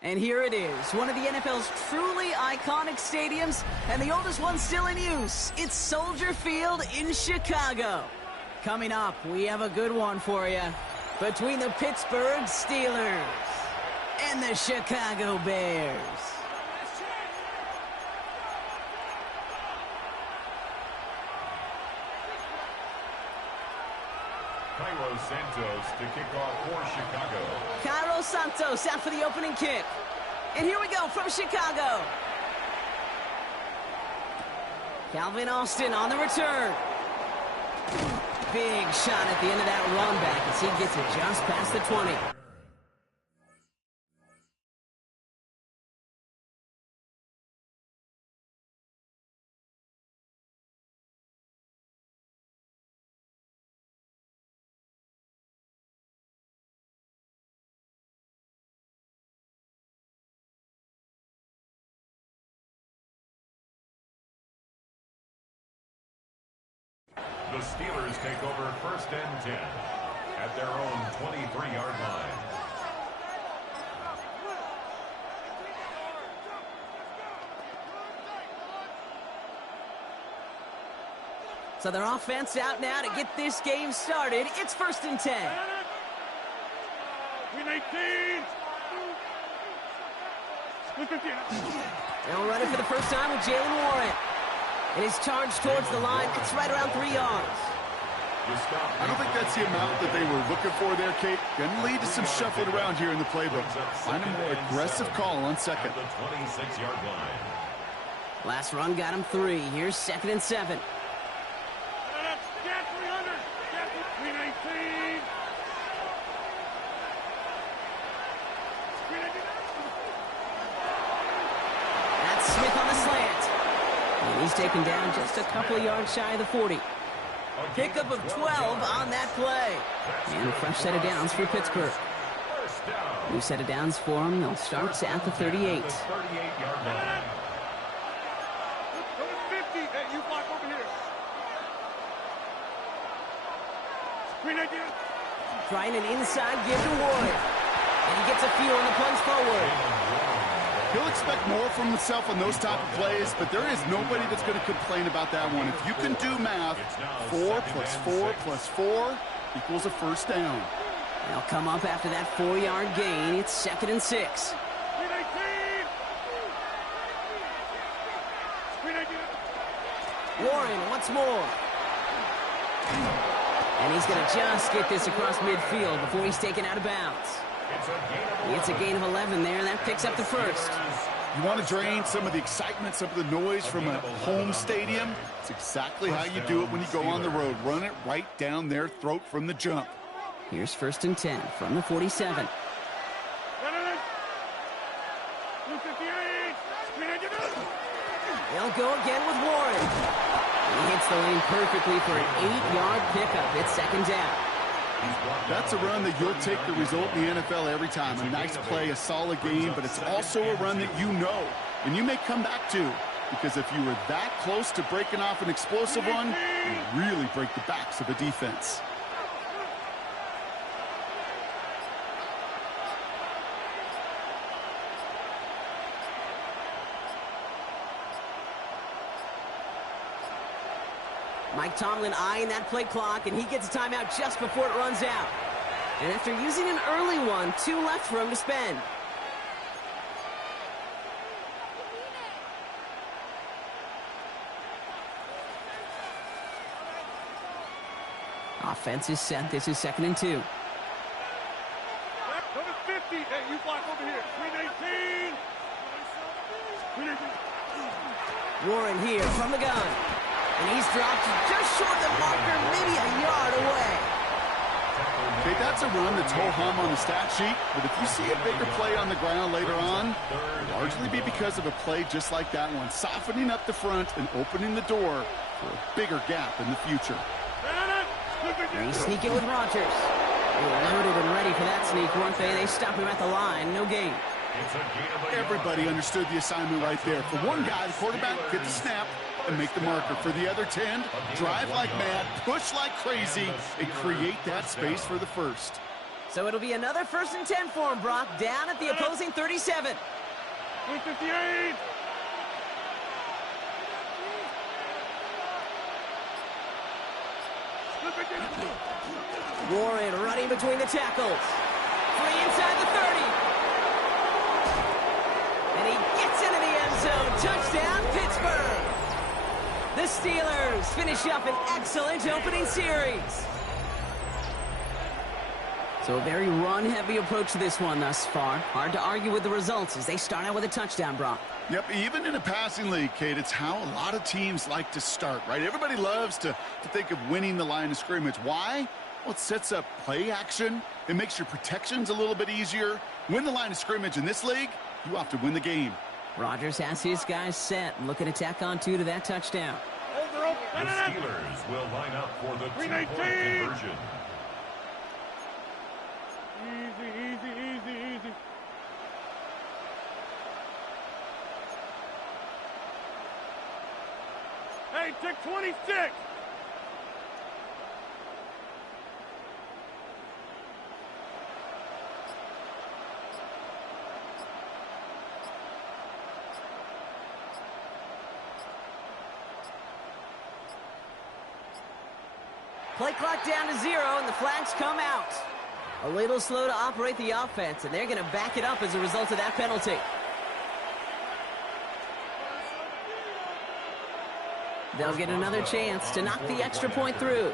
And here it is, one of the NFL's truly iconic stadiums, and the oldest one still in use. It's Soldier Field in Chicago. Coming up, we have a good one for you. Between the Pittsburgh Steelers and the Chicago Bears. Cairo Santos to kick off for Chicago. Cairo Santos out for the opening kick. And here we go from Chicago. Calvin Austin on the return. Big shot at the end of that run back as he gets it just past the 20. The Steelers take over 1st and 10 at their own 23-yard line. So their offense out now to get this game started. It's 1st and 10. They'll run it for the first time with Jalen Warren. And his charge towards the line, it's right around 3 yards. I don't think that's the amount that they were looking for there, Kate. Going to lead to some shuffling around here in the playbook. Find a more aggressive call on second. The 26-yard line. Last run got him 3. Here's 2nd and 7. That's Smith on the slant. And he's taken down just a couple of yards shy of the 40. Pickup of 12 on that play. And a fresh set of downs for Pittsburgh. New set of downs for them. They'll start at the 38. The 38-yard line. Trying an inside give to Wood. And he gets a few on the plunge forward. He'll expect more from himself on those type of plays, but there is nobody that's going to complain about that one. If you can do math, 4 plus 4 plus 4 equals a first down. They'll come up after that 4-yard gain. It's 2nd and 6. Warren once more. And he's going to just get this across midfield before he's taken out of bounds. It's a gain of 11 there, and that picks up the first. You want to drain some of the excitement, some of the noise from a home stadium? It's exactly how you do it when you go on the road. Run it right down their throat from the jump. Here's 1st and 10 from the 47. They'll go again with Warren. He hits the lane perfectly for an 8-yard pickup. It's 2nd down. That's a run that you'll take the result in the NFL every time. A nice play, a solid game, but it's also a run that you know, and you may come back to, because if you were that close to breaking off an explosive one, you really break the backs of a defense. Mike Tomlin eyeing that play clock, and he gets a timeout just before it runs out. And after using an early one, 2 left for him to spend. Offense is set. This is 2nd and 2. Number 50. Hey, you block over here. 318. Warren here from the gun. And he's dropped just short of the marker, maybe a yard away. Okay, that's a run that's ho-hum on the stat sheet, but if you see a bigger play on the ground later on, it'll largely be because of a play just like that one, softening up the front and opening the door for a bigger gap in the future. And he's sneaking with Rodgers. They were loaded and ready for that sneak, weren't they? They stop him at the line, no gain. Everybody understood the assignment right there. For one guy, the quarterback, get the snap and make the marker. For the other 10, drive like mad, push like crazy, and create that space for the first. So it'll be another 1st and 10 for him, Brock, down at the opposing 37. 58. Warren running between the tackles. Free inside the 30. And he gets into the end zone. Touchdown, Pittsburgh. The Steelers finish up an excellent opening series. So a very run-heavy approach to this one thus far. Hard to argue with the results as they start out with a touchdown, Brock. Yep, even in a passing league, Kate, it's how a lot of teams like to start, right? Everybody loves to think of winning the line of scrimmage. Why? Well, it sets up play action. It makes your protections a little bit easier. Win the line of scrimmage in this league, you have to win the game. Rodgers has his guys set and looking to tack on 2 to that touchdown. The Steelers will line up for the 2-point conversion. Easy. Hey, take 26. Play clock down to 0, and the flags come out. A little slow to operate the offense, and they're going to back it up as a result of that penalty. They'll get another chance to knock the extra point through.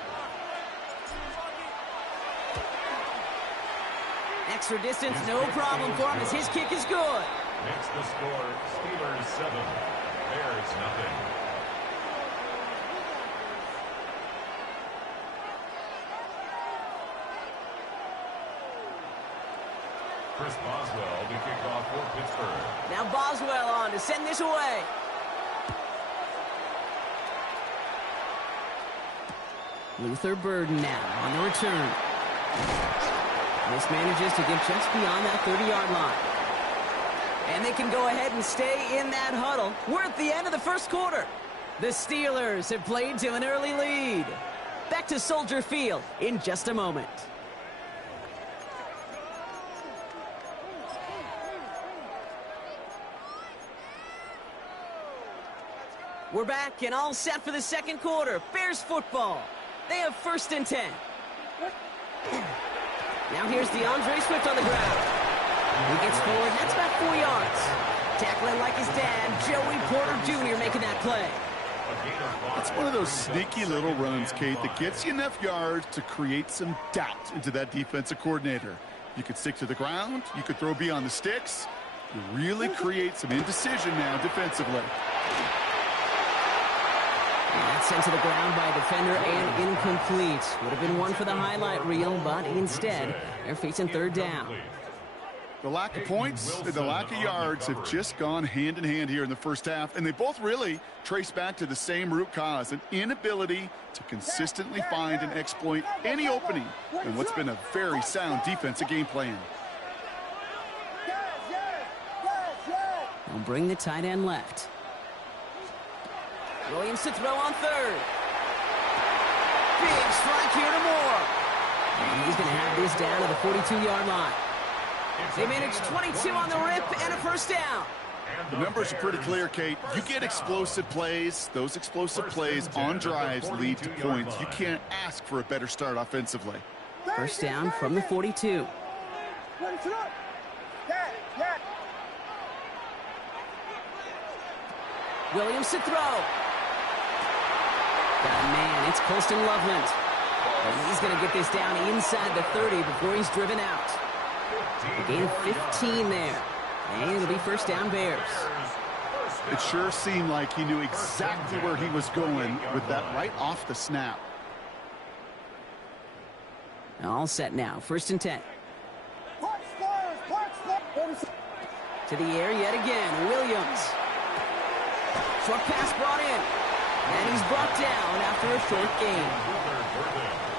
Extra distance, no problem for him as his kick is good. Makes the score Steelers 7, Bears nothing. Chris Boswell to kick off for Pittsburgh. Now Boswell on to send this away. Luther Burden now on the return. This manages to get just beyond that 30-yard line. And they can go ahead and stay in that huddle. We're at the end of the first quarter. The Steelers have played to an early lead. Back to Soldier Field in just a moment. We're back and all set for the second quarter. Bears football. They have 1st and 10. Now here's DeAndre Swift on the ground. He gets forward, and that's about 4 yards. Tackling like his dad, Joey Porter Jr. making that play. It's one of those sneaky little runs, Kate, that gets you enough yards to create some doubt into that defensive coordinator. You could stick to the ground. You could throw beyond the sticks. You really create some indecision now defensively. That's sent to the ground by a defender and incomplete. Would have been one for the highlight reel, but instead, they're facing 3rd down. The lack of points and the lack of yards have just gone hand in hand here in the first half, and they both really trace back to the same root cause, an inability to consistently find and exploit any opening in what's been a very sound defensive game plan. They'll bring the tight end left. Williams to throw on 3rd. Big strike here to Moore. And he's going to have this down to the 42-yard line. They managed 22 on the rip and a 1st down. The numbers are pretty clear, Kate. You get explosive plays. Those explosive plays on drives lead to points. You can't ask for a better start offensively. 1st down from the 42. Williams to throw. Got a man, it's Colston Loveland. And he's going to get this down inside the 30 before he's driven out. A gain of 15 there. And it'll be 1st down Bears. It sure seemed like he knew exactly where he was going with that right off the snap. All set now, 1st and 10. To the air yet again, Williams. Short pass brought in. And he's brought down after a short gain.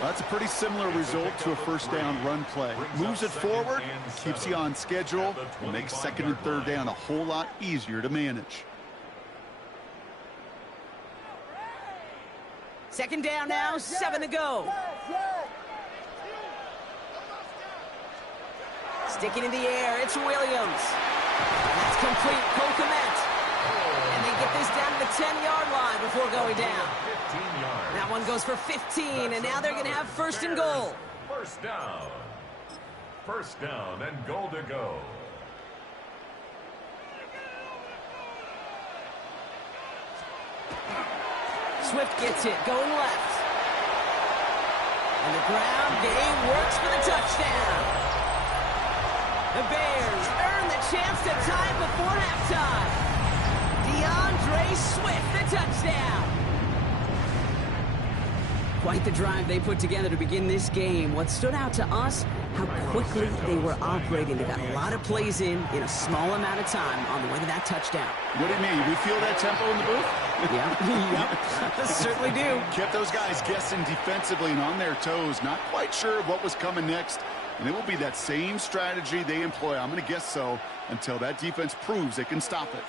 That's a pretty similar result to a 1st down run play. Moves it forward, keeps you on schedule, and makes 2nd and 3rd down a whole lot easier to manage. 2nd down now, 7 to go. Sticking in the air, it's Williams. And that's complete. Cole Kmet. And they get this down to the 10-yard line before going down. 15 yards. That one goes for 15, and now they're going to have first and goal. First down. First down and goal to go. Swift gets it, going left. And the ground game works for the touchdown. The Bears earn the chance to tie it before halftime. DeAndre Swift, the touchdown. Quite the drive they put together to begin this game. What stood out to us, how quickly they were operating. They got a lot of plays in a small amount of time on the way to that touchdown. What do you mean? We feel that tempo in the booth? Yeah, yep, certainly do. Kept those guys guessing defensively and on their toes, not quite sure what was coming next. And it will be that same strategy they employ, I'm going to guess so, until that defense proves they can stop it.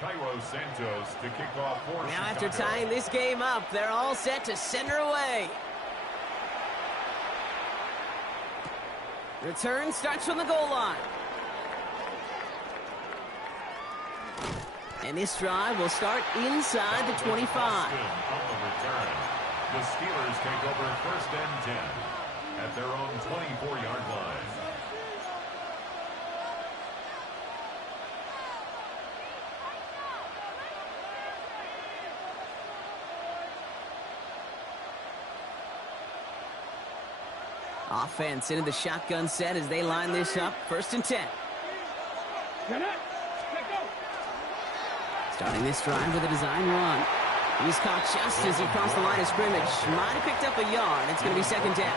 Cairo Santos to kick off for Now Chicago. after tying this game up, they're all set to send her away. Return starts from the goal line. And this drive will start inside the 25. On the return, the Steelers take over first and 10 at their own 24-yard line. Offense into the shotgun set as they line this up. First and 10. Starting this drive with a design run. He's caught just as he crossed the line of scrimmage. Might have picked up a yard. It's going to be second down.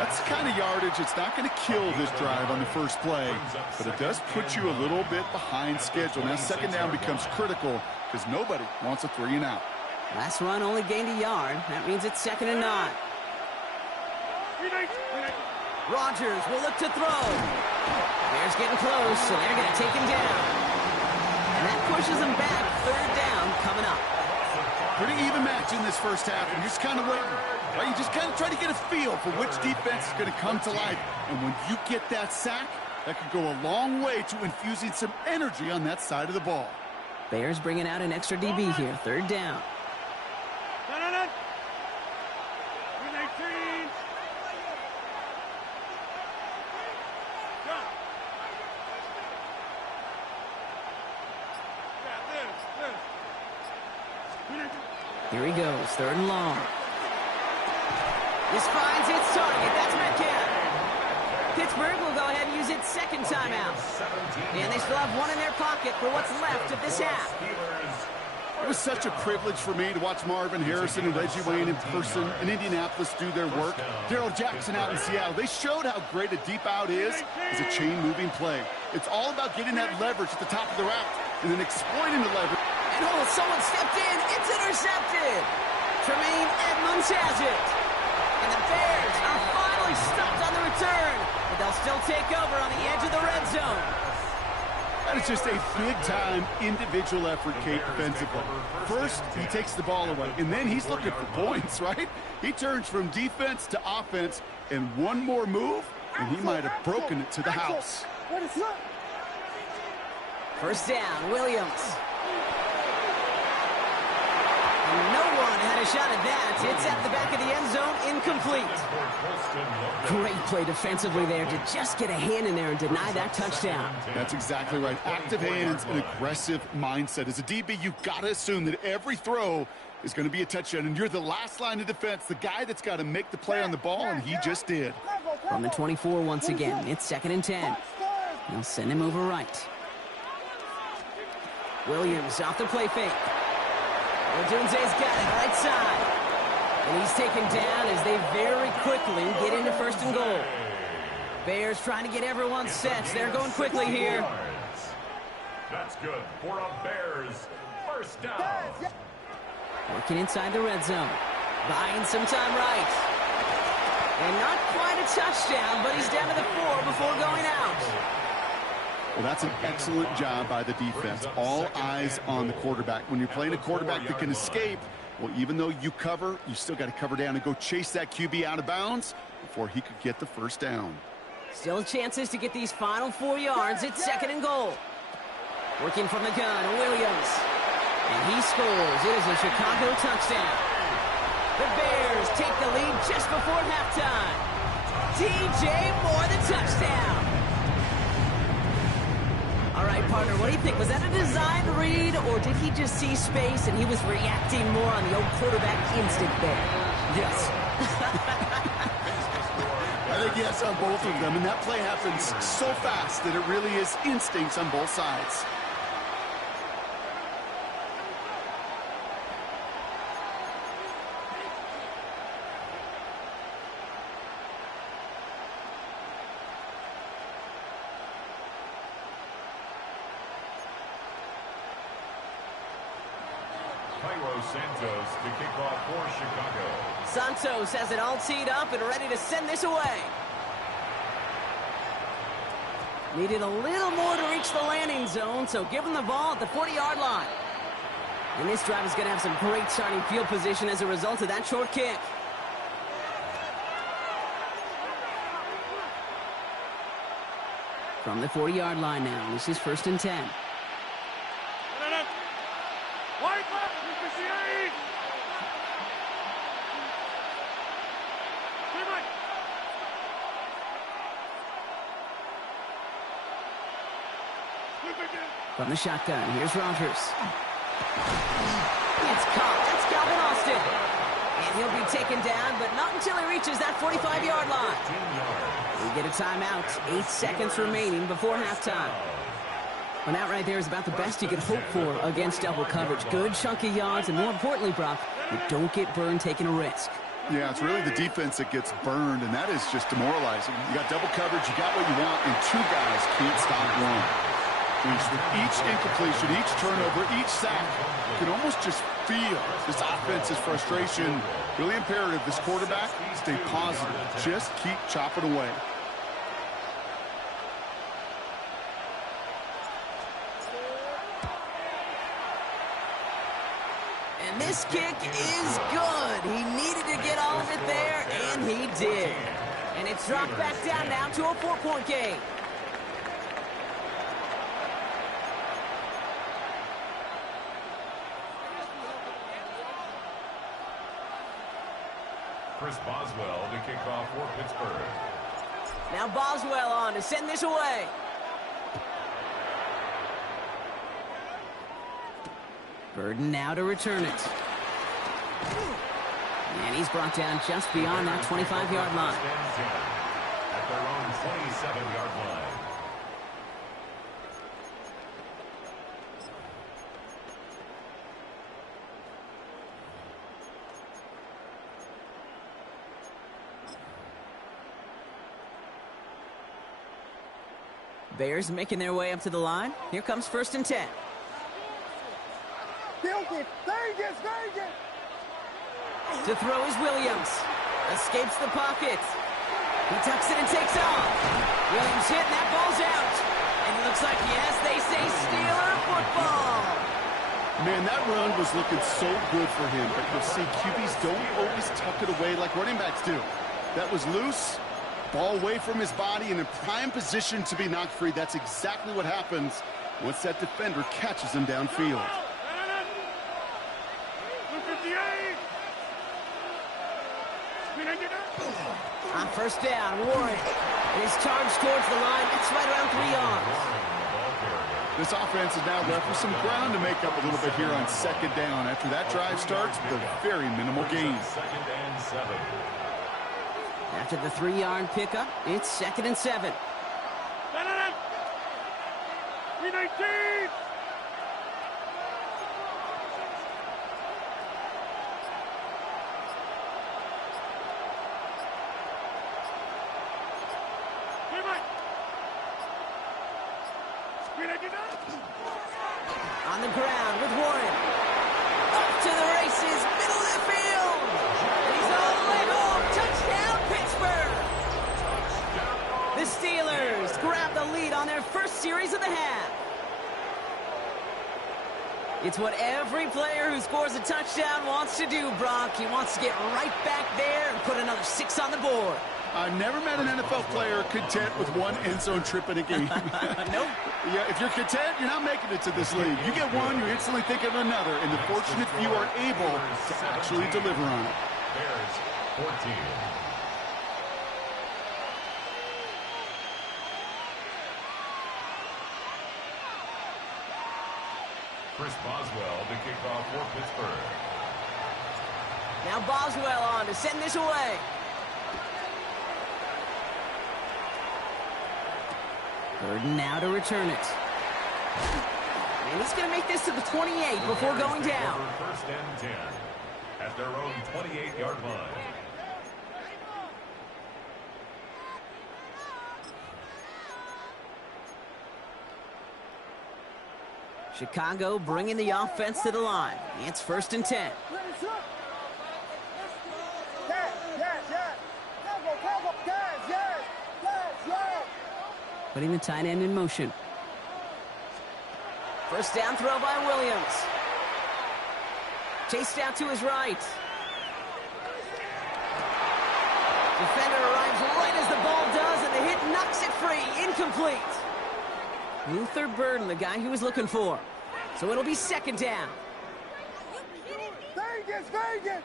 That's the kind of yardage. It's not going to kill this drive on the first play, but it does put you a little bit behind schedule. Now second down becomes critical because nobody wants a 3 and out. Last run only gained a yard. That means it's second and 9. Rodgers will look to throw. Bears getting close, so they're going to take him down. And that pushes them back. Third down coming up. Pretty even match in this first half, and you're just kind of waiting. Right? You just kind of try to get a feel for which defense is going to come to life. And when you get that sack, that could go a long way to infusing some energy on that side of the ball. Bears bringing out an extra DB here. Third down. Here he goes, third and long. This finds its target. That's Metcalf. Pittsburgh will go ahead and use its second timeout. And they still have one in their pocket for what's left of this half. It was such a privilege for me to watch Marvin Harrison and Reggie Wayne in person in Indianapolis do their work. Darrell Jackson out in Seattle. They showed how great a deep out is as a chain-moving play. It's all about getting that leverage at the top of the route and then exploiting the leverage. And someone stepped in. It's intercepted. Tremaine Edmonds has it. And the Bears are finally stopped on the return. But they'll still take over on the edge of the red zone. That is just a big-time individual effort, Kate, defensively. First, he takes the ball away, and then he's looking for points, right? He turns from defense to offense, and one more move, and he might have broken it to the house. First down, Williams. And no one had a shot at that. It's at the back of the end zone, incomplete. Great play defensively there to just get a hand in there and deny that touchdown. That's exactly right. Active hands and aggressive mindset. As a DB, you've got to assume that every throw is going to be a touchdown, and you're the last line of defense, the guy that's got to make the play on the ball, and he just did. From the 24 once again, it's second and 10. They'll send him over right. Williams off the play fake. Odunze's got it right side. And he's taken down as they very quickly get into first and goal. Bears trying to get everyone set. They're going quickly here. That's good for a Bears first down. Working inside the red zone. Buying some time right. And not quite a touchdown, but he's down to the 4 before going out. Well, that's an excellent job by the defense. All eyes on the quarterback. When you're playing a quarterback that can escape, Well, even though you cover, you still got to cover down and go chase that QB out of bounds before he could get the first down. Still chances to get these final 4 yards. It's 2nd and goal. Working from the gun, Williams. And he scores. It is a Chicago touchdown. The Bears take the lead just before halftime. DJ Moore, the touchdown. All right, partner, what do you think? Was that a designed read, or did he just see space and he was reacting more on the old quarterback instinct there? Yes. I think yes on both of them, and that play happens so fast that it really is instincts on both sides. Santos to kick off for Chicago. Santos has it all teed up and ready to send this away. Needed a little more to reach the landing zone, so give him the ball at the 40-yard line. And this drive is going to have some great starting field position as a result of that short kick. From the 40-yard line now, this is 1st and 10. From the shotgun, here's Rodgers. It's caught. That's Calvin Austin. And he'll be taken down, but not until he reaches that 45-yard line. We get a timeout. 8 seconds remaining before halftime. Well, that right there is about the best you could hope for against double coverage. Good chunky yards, and more importantly, Brock, you don't get burned taking a risk. Yeah, it's really the defense that gets burned, and that is just demoralizing. You got double coverage, you got what you want, and 2 guys can't stop one. With each incompletion, each turnover, each sack, you can almost just feel this offense's frustration. Really imperative, this quarterback, stay positive. Just keep chopping away. And this kick is good. He needed to get all of it there, and he did. And it's dropped back down now to a 4-point game. Chris Boswell to kick off for Pittsburgh. Now Boswell on to send this away. Burden now to return it. And he's brought down just beyond that 25-yard line. At their own 27-yard line. Bears making their way up to the line. Here comes 1st and 10. To throw is Williams. Escapes the pocket. He tucks it and takes off. Williams hit, and that ball's out. And it looks like, yes, they say Steeler football. Man, that run was looking so good for him, but you'll see QBs don't always tuck it away like running backs do. That was loose. Ball away from his body and in prime position to be knocked free. That's exactly what happens once that defender catches him downfield. On 1st down, Warren is charged towards the line. That's right around 3 yards. This offense is now left with some ground to make up a little bit here on 2nd down. After that drive starts with a very minimal gain. 2nd and 7. After the 3-yard pickup, it's 2nd and 7. 319! On the ground with Warren. Up to the races, middle of the field. He's all the way home. Touchdown, Pittsburgh. The Steelers grab the lead on their first series of the half. It's what every player who scores a touchdown wants to do, Brock. He wants to get right back there and put another 6 on the board. I've never met an NFL player content with one end zone trip in a game. Nope. Yeah, if you're content, you're not making it to this league. You get one, you're instantly thinking of another, and the fortunate few are able to actually deliver on it. Bears 14. Chris Boswell to kick off for Pittsburgh. Now Boswell on to send this away. Burden now to return it. And he's going to make this to the 28 before going down. First and 10 at their own 28-yard line. Chicago bringing the offense to the line. It's first and 10. Putting the tight end in motion. First down throw by Williams. Chased out to his right. Defender arrives right as the ball does, and the hit knocks it free. Incomplete. Luther Burden, the guy he was looking for. So it'll be second down. Vegas, Vegas!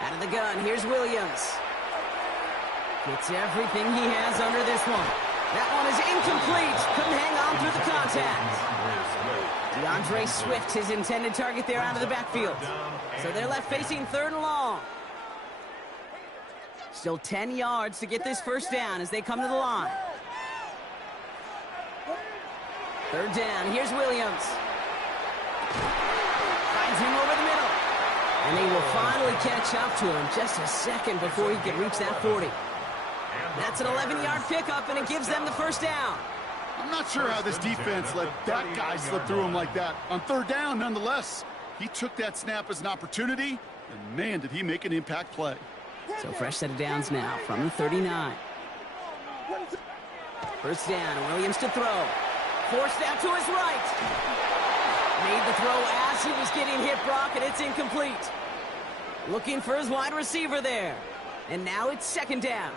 Out of the gun, here's Williams. Gets everything he has under this one. That one is incomplete. Couldn't hang on through the contact. DeAndre Swift, his intended target there out of the backfield. So they're left facing third and long. Still 10 yards to get this first down as they come to the line. Third down, here's Williams. Finds him over the middle. And they will finally catch up to him just a second before he can reach that 40. That's an 11-yard pickup, and it gives them the first down. I'm not sure how this defense let that guy slip through him like that. On third down, nonetheless, he took that snap as an opportunity, and man, did he make an impact play. So fresh set of downs now from the 39. First down, Williams to throw. Forced out to his right. Made the throw as he was getting hit, Brock, and it's incomplete. Looking for his wide receiver there. And now it's second down.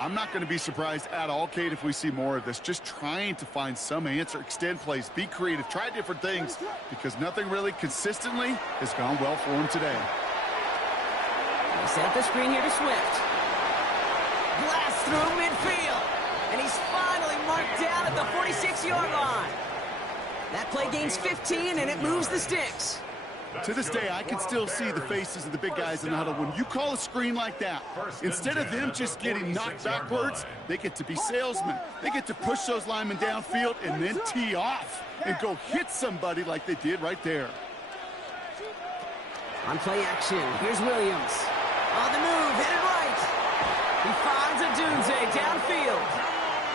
I'm not going to be surprised at all, Kate, if we see more of this. Just trying to find some answer, extend plays, be creative, try different things, because nothing really consistently has gone well for him today. They set up the screen here to Swift. Blast through midfield. And he's finally marked down at the 46-yard line. That play gains 15, and it moves the sticks. To this day, I can still see the faces of the big guys in the huddle. When you call a screen like that, instead of them just getting knocked backwards, they get to be salesmen. They get to push those linemen downfield and then tee off and go hit somebody like they did right there. On play action, here's Williams. On the move, headed right. He finds a Dunze downfield.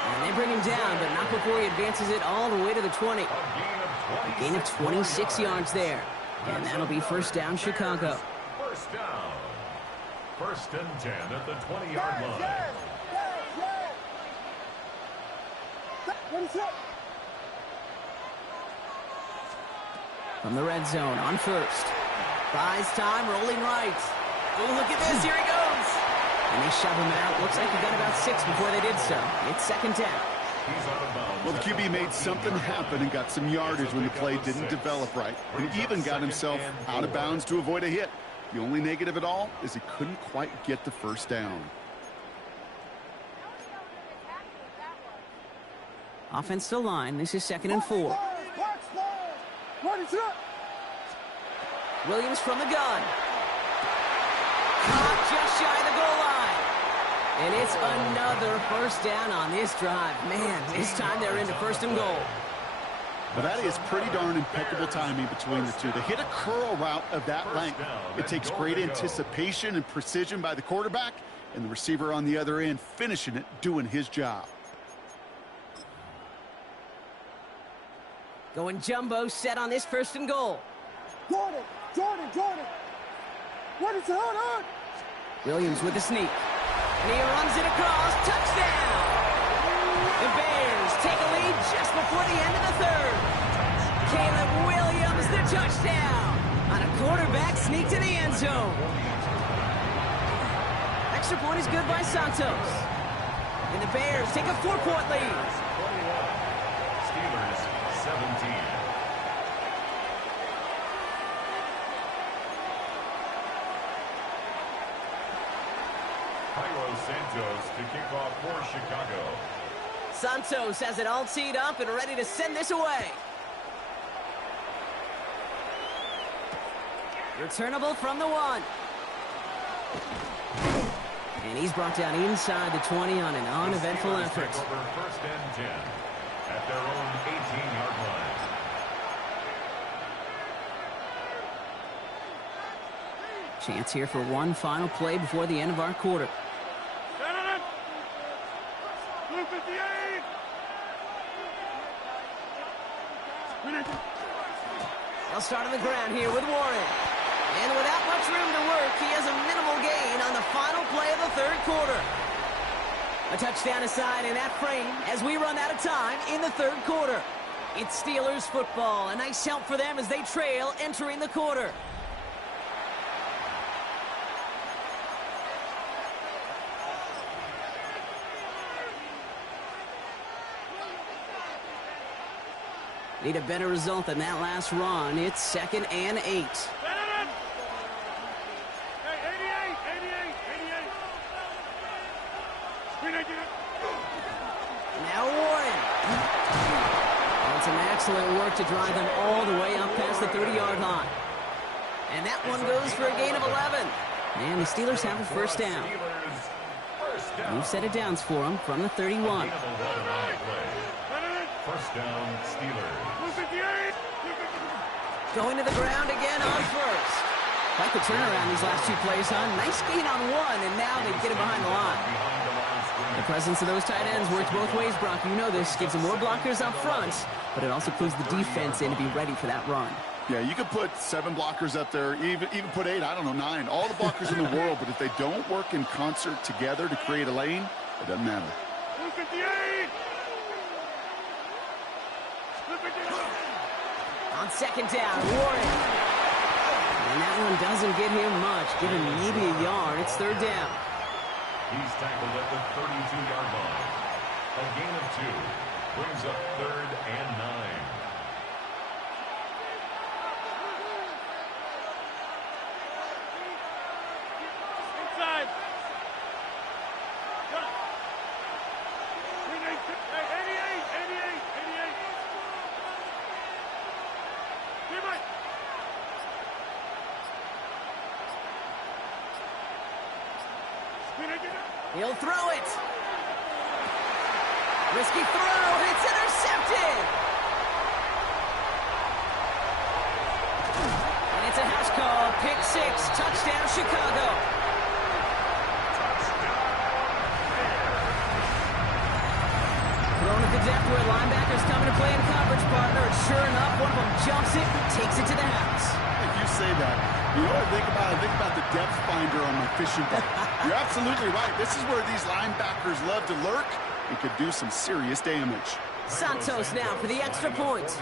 And they bring him down, but not before he advances it all the way to the 20. A gain of 26 yards there. And that'll be first down, Chicago. First down. First and 10 at the 20-yard line. From the red zone, on first. Buys time, rolling right. Oh, look at this, here he goes. And they shove him out. Looks like he got about 6 before they did so. It's second down. Well, the QB made something happen and got some yardage when the play didn't develop right. And even got himself out of bounds to avoid a hit. The only negative at all is he couldn't quite get the first down. Offense to line. This is second and 4. Williams from the gun. Caught just shy of the goal line. And it's another first down on this drive. Man, this time they're into first and goal. Well, that is pretty darn impeccable timing between the two. To hit a curl route of that length, it takes great anticipation and precision by the quarterback, and the receiver on the other end finishing it, doing his job. Going jumbo set on this first and goal. Jordan! What is it? Hold on! Williams with the sneak. And he runs it across. Touchdown! The Bears take a lead just before the end of the third. Caleb Williams, the touchdown! On a quarterback sneak to the end zone. Extra point is good by Santos. And the Bears take a 4-point lead. Steelers 17. Santos to kick off for Chicago. Santos has it all teed up and ready to send this away. Returnable from the 1. And he's brought down inside the 20 on an uneventful effort. Take over first and 10 at their own 18-yard line. Chance here for one final play before the end of our quarter. They'll start on the ground here with Warren. And without much room to work, he has a minimal gain on the final play of the third quarter. A touchdown aside in that frame as we run out of time in the third quarter. It's Steelers football. A nice help for them as they trail entering the quarter. Need a better result than that last run. It's 2nd and 8. Now Warren. And some excellent work to drive them all the way up past the 30-yard line. And that one goes for a gain of 11. And the Steelers have a first down. New set of downs for them from the 31. First down, Steelers. Going to the ground again on first. Quite the turnaround these last two plays, huh? Nice gain on one, and now they get it behind the line. The presence of those tight ends works both ways, Brock. You know this. Gives them more blockers up front, but it also clues the defense in to be ready for that run. Yeah, you could put 7 blockers up there, even put 8, I don't know, 9. All the blockers in the world, but if they don't work in concert together to create a lane, it doesn't matter. On second down, Warren. And that one doesn't get him much. Give him maybe a yard. It's third down. He's tackled at the 32-yard line. A gain of 2 brings up 3rd and 9. Inside. He'll throw it. Risky throw. It's intercepted. And it's a house call. Pick 6. Touchdown, Chicago. Thrown at the depth where linebackers coming to play in coverage, partner. And sure enough, one of them jumps it, takes it to the house. If you say that, you know what I think about? I think about the depth finder on my fishing boat. You're absolutely right. This is where these linebackers love to lurk and could do some serious damage. Santos now for the extra point.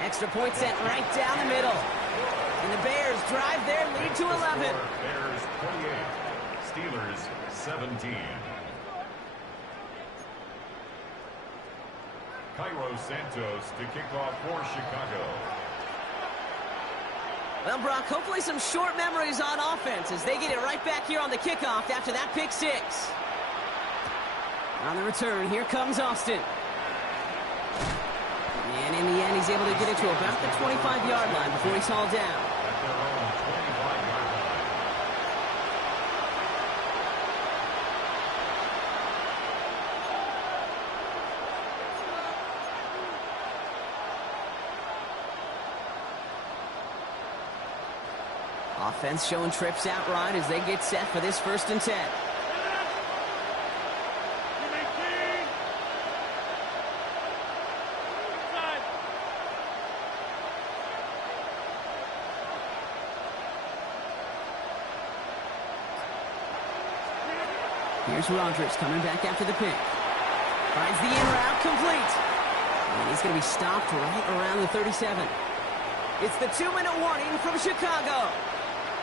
Extra point sent right down the middle. And the Bears drive their lead to 11. Bears 28, Steelers 17. Cairo Santos to kick off for Chicago. Well, Brock, hopefully some short memories on offense as they get it right back here on the kickoff after that pick 6. On the return, here comes Austin. And in the end, he's able to get it to about the 25-yard line before he's hauled down. At their own 25-yard line. Offense showing trips out right as they get set for this 1st and 10. Here's Rogers coming back after the pick. Finds the in route, complete. And he's going to be stopped right around the 37. It's the 2-minute warning from Chicago.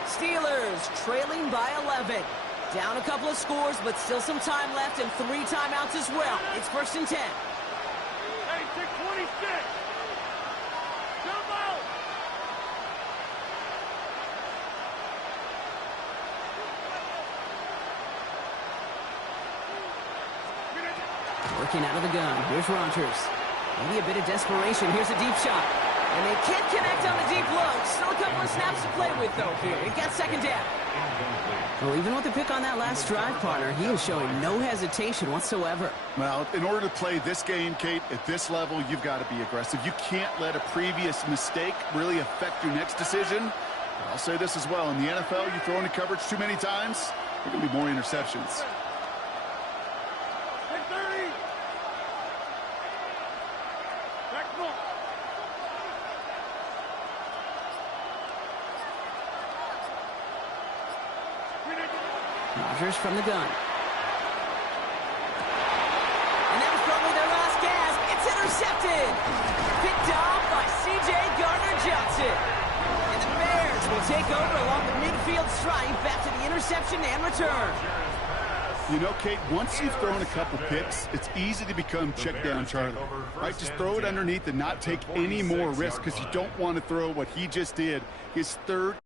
Steelers trailing by 11. Down a couple of scores, but still some time left and 3 timeouts as well. It's 1st and 10. Hey, 626. Jump out. Working out of the gun. Here's Rogers. Maybe a bit of desperation. Here's a deep shot. And they can't connect on the deep low. Still a couple of snaps to play with, though, here. It got 2nd down. Well, even with the pick on that last drive, partner, he is showing no hesitation whatsoever. Well, in order to play this game, Kate, at this level, you've got to be aggressive. You can't let a previous mistake really affect your next decision. I'll say this as well. In the NFL, you throw into coverage too many times, there are going to be more interceptions. 630. Back more. Rogers from the gun. And that was probably their last gasp. It's intercepted. Picked off by C.J. Gardner-Johnson. And the Bears will take over along the midfield stripe after the interception and return. You know, Kate, once you've thrown a couple picks, it's easy to become check down Charlie. Right? Just throw it underneath and not take any more risk because you don't want to throw what he just did. His 3rd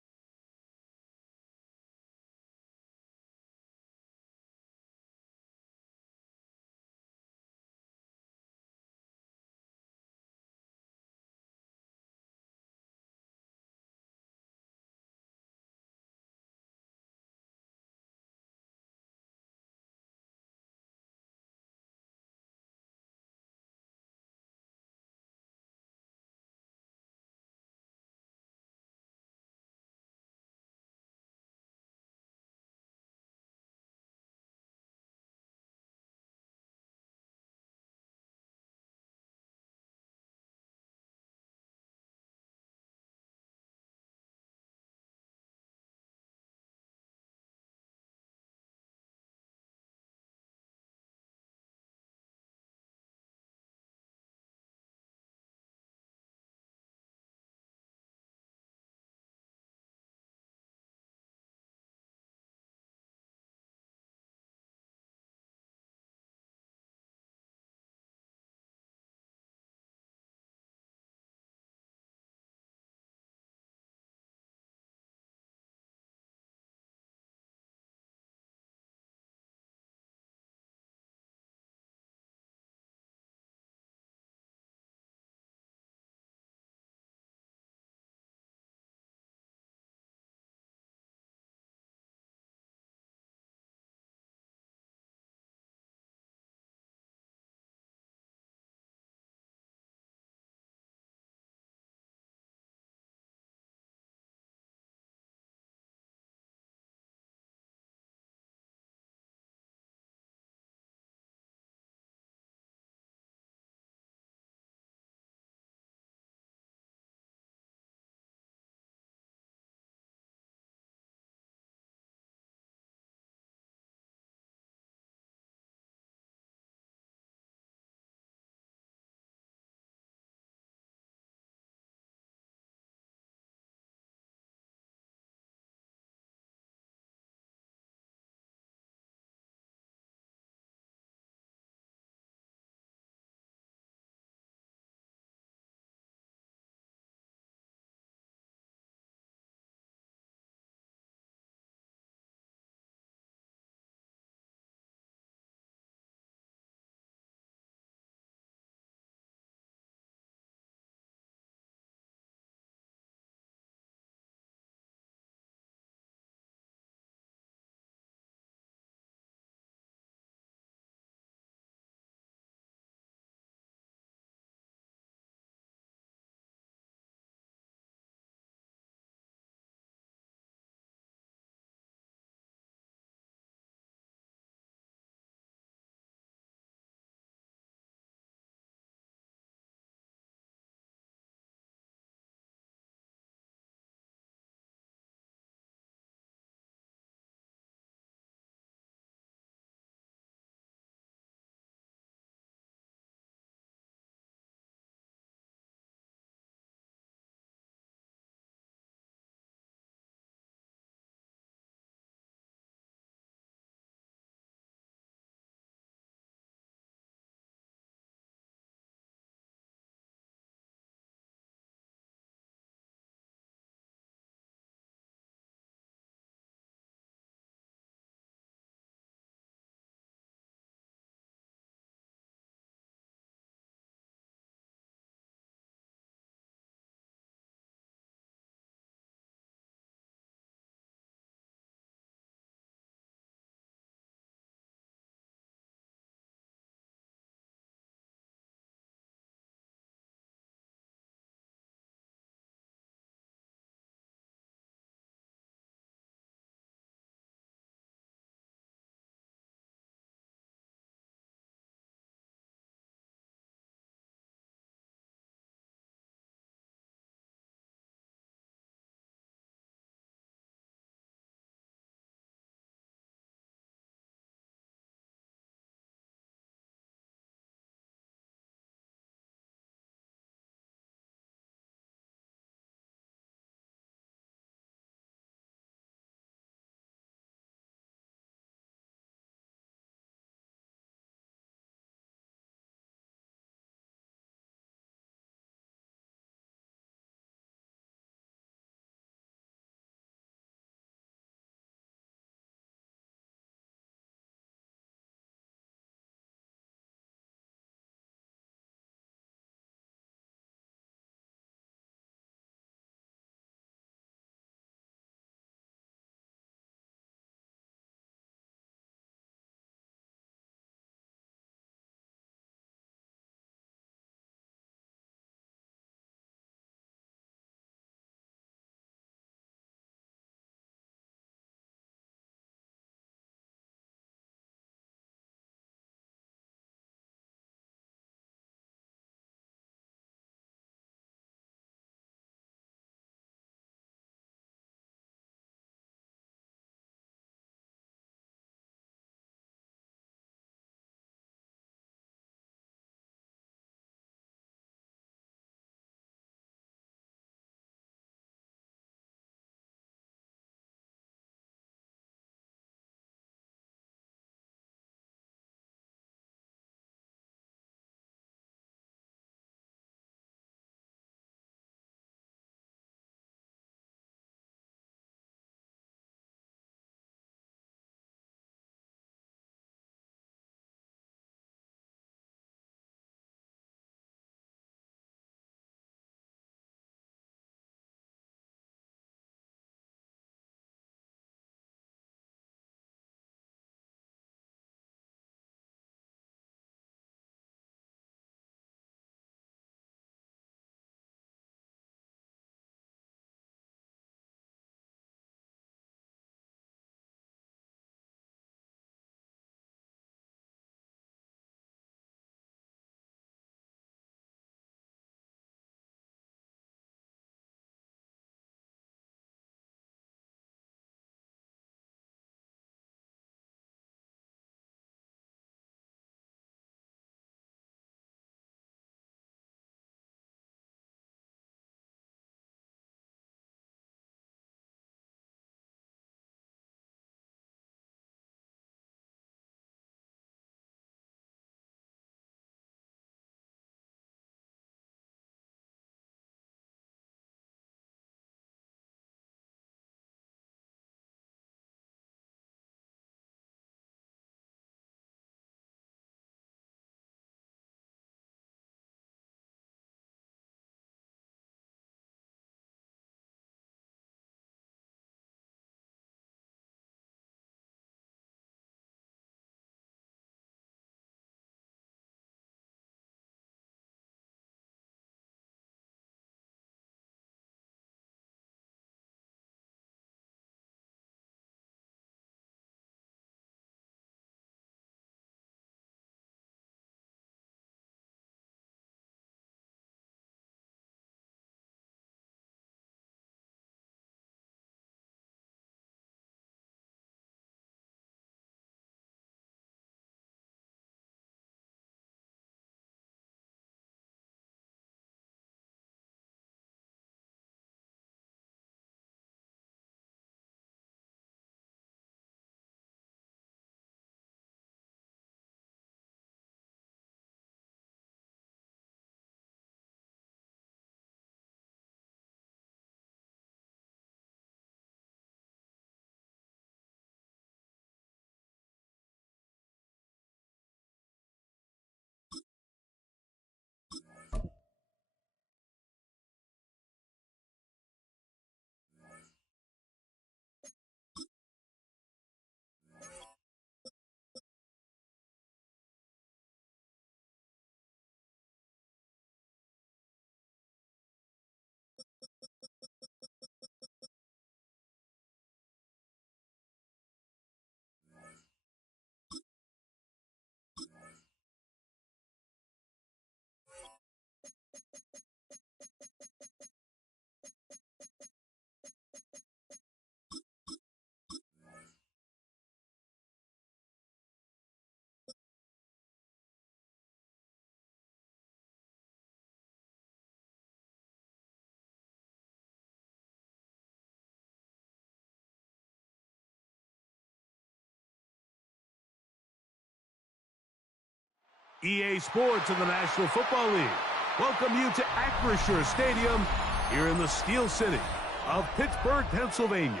EA Sports in the National Football League welcome you to Acrisure Stadium here in the Steel City of Pittsburgh, Pennsylvania.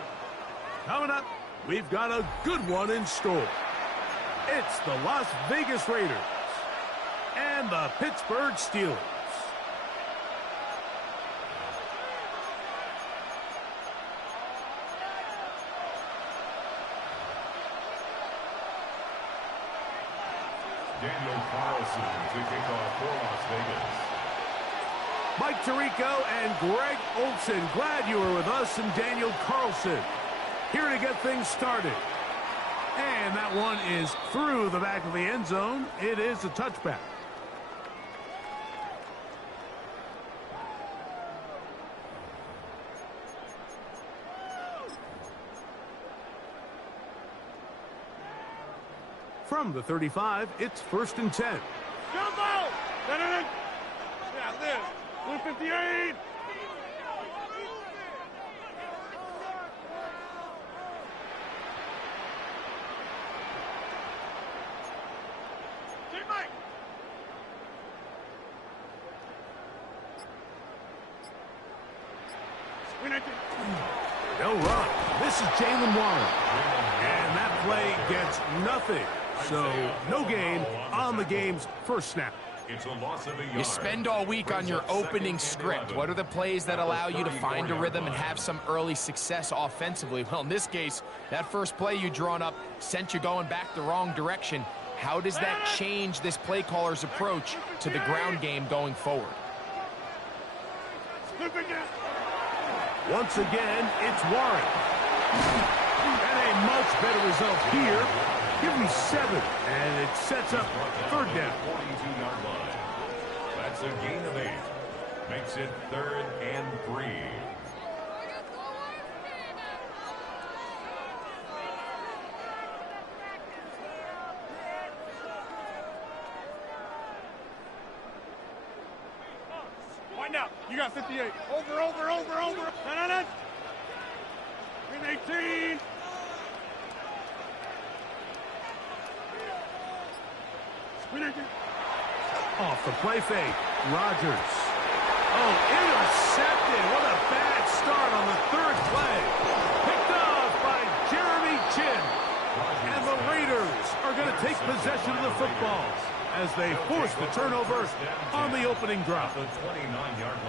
Coming up, we've got a good one in store. It's the Las Vegas Raiders and the Pittsburgh Steelers. Daniel Carlson to kick off for Las Vegas. Mike Tirico and Greg Olson, glad you were with us, and Daniel Carlson here to get things started. And that one is through the back of the end zone. It is a touchback. From the 35, it's 1st and 10. Jump out! Yeah, there. 158. Take Mike. They'll run. This is Jalen Warren. And that play gets nothing. So, no gain on the game's first snap. It's a loss of a yard. You spend all week on your opening script. What are the plays that allow you to find a rhythm and have some early success offensively? Well, in this case, that first play you drawn up sent you going back the wrong direction. How does that change this play caller's approach to the ground game going forward? Once again, it's Warren. And a much better result here. Give me 7, and it sets up 3rd down. 42-yard line. That's a gain of 8. Makes it 3rd and 3. Wind out. You got 58. Over. No. In 18. Off the play fake, Rodgers. Oh, intercepted. What a bad start on the 3rd play. Picked off by Jeremy Chin. And the Raiders are going to take possession of the football as they force the turnover on the opening drive.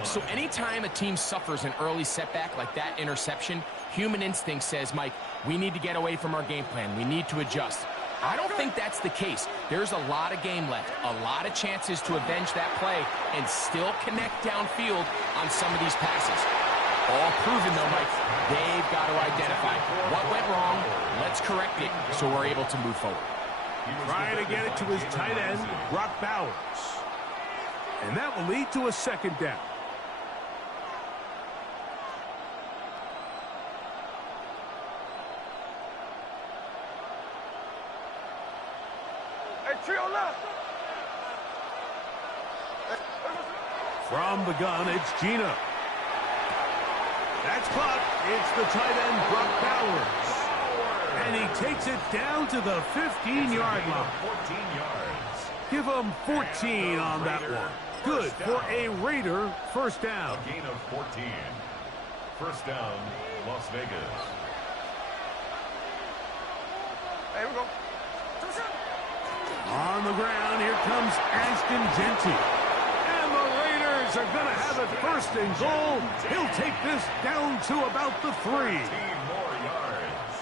So anytime a team suffers an early setback like that interception, human instinct says, Mike, we need to get away from our game plan. We need to adjust. I don't think that's the case. There's a lot of game left, a lot of chances to avenge that play and still connect downfield on some of these passes. All proven, though, Mike, they've got to identify what went wrong, let's correct it so we're able to move forward. Trying to get it to his tight end, Brock Bowers. And that will lead to a 2nd down. From the gun, it's Gino. That's caught. It's the tight end, Brock Bowers. And he takes it down to the 15-yard line. 14 yards. Give him 14 on that one. Good for a Raider 1st down. A gain of 14. 1st down, Las Vegas. There we go. On the ground, here comes Ashton Genty. And the Raiders are going to have it 1st and goal. He'll take this down to about the 3. 15 more yards.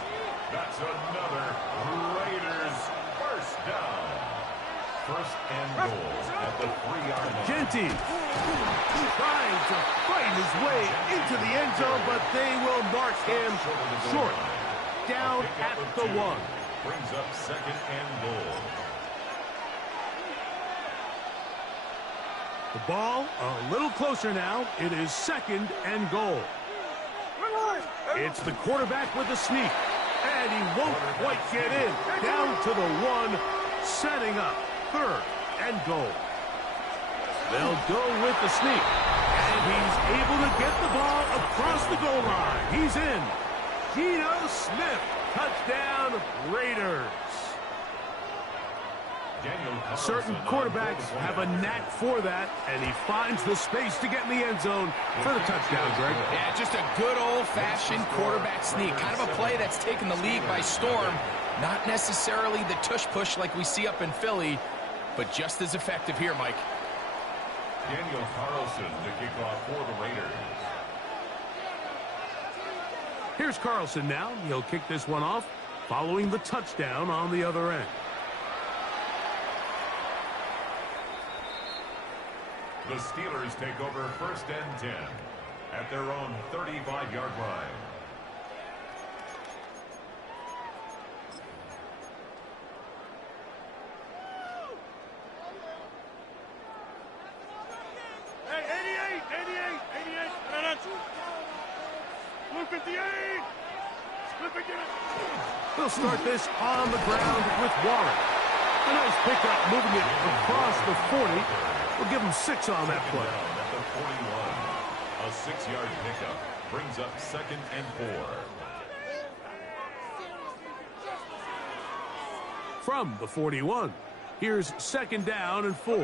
That's another Raiders 1st down. 1st and goal at the 3-yard line. Genty trying to fight his way into the end zone, but they will mark him short. Down at the 1. Brings up 2nd and goal. The ball a little closer now. It is 2nd and goal. It's the quarterback with the sneak. And he won't quite get in. Down to the 1, setting up 3rd and goal. They'll go with the sneak. And he's able to get the ball across the goal line. He's in. Geno Smith. Touchdown, Raiders. Certain quarterbacks have a knack for that, and he finds the space to get in the end zone for the touchdown, Greg. Yeah, just a good old-fashioned quarterback sneak. Kind of a play that's taken the league by storm. Not necessarily the tush-push like we see up in Philly, but just as effective here, Mike. Daniel Carlson to kick off for the Raiders. Here's Carlson now. He'll kick this one off following the touchdown on the other end. The Steelers take over 1st and 10 at their own 35-yard line. Hey, 88. Blue 58. Split again. They'll start this on the ground with Warren. A nice pickup, moving it across the 40. We'll give him 6 on that play. At the 41, a 6-yard pickup brings up 2nd and 4. From the 41, here's 2nd down and 4.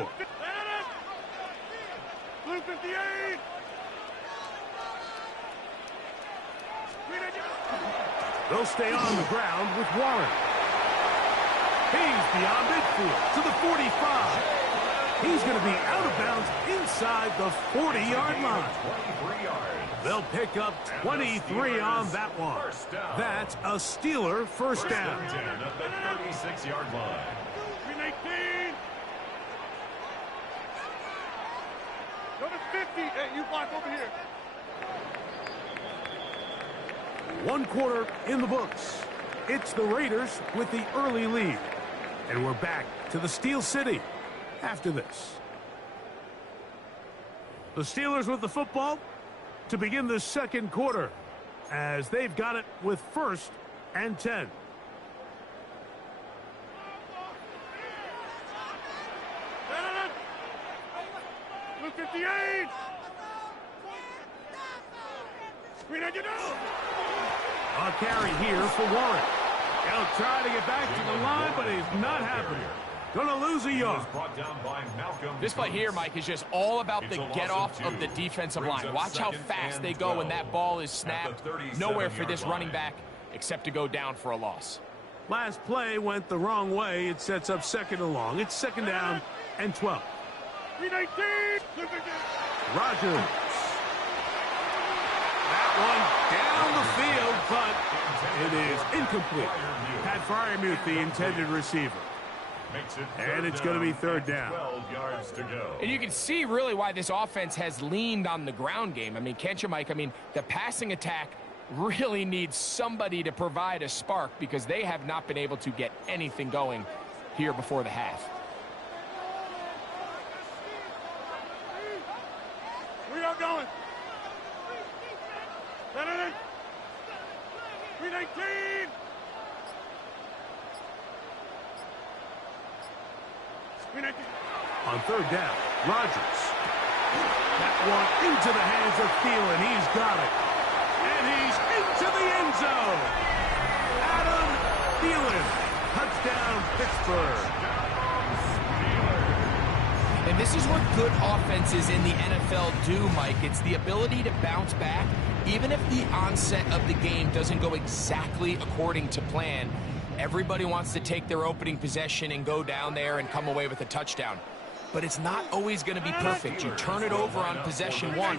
Blue 58. They'll stay on the ground with Warren. He's beyond midfield to the 45. He's going to be out of bounds inside the 40-yard line. 23 yards. They'll pick up 23 on that one. That's a Steeler first down. 10 at the 36-yard line. 18. Go to 50. Hey, you block over here. 1 quarter in the books. It's the Raiders with the early lead. And we're back to the Steel City after this. The Steelers with the football to begin the 2nd quarter as they've got it with 1st and 10. Blue 58. Screen on you down. A carry here for Warren. He'll try to get back to the line, but it's not happening. Gonna lose a yard. This play here, Mike, is just all about the get-off of the defensive line. Watch how fast they go when that ball is snapped. Nowhere for this running back except to go down for a loss. Last play went the wrong way. It sets up 2nd and long. It's 2nd down and 12. 319. Rogers. That one down the field, but it is incomplete. Pat Fryermuth, the intended receiver. And it's going to be 3rd down. 12 yards to go. And you can see really why this offense has leaned on the ground game. I mean, can't you, Mike? I mean, the passing attack really needs somebody to provide a spark because they have not been able to get anything going here before the half. We are going. 319. On 3rd down, Rodgers. That one into the hands of Thielen. He's got it. And he's into the end zone. Adam Thielen. Touchdown, Pittsburgh. And this is what good offenses in the NFL do, Mike. It's the ability to bounce back, even if the onset of the game doesn't go exactly according to plan. Everybody wants to take their opening possession and go down there and come away with a touchdown. But it's not always going to be perfect. You turn it over on possession 1.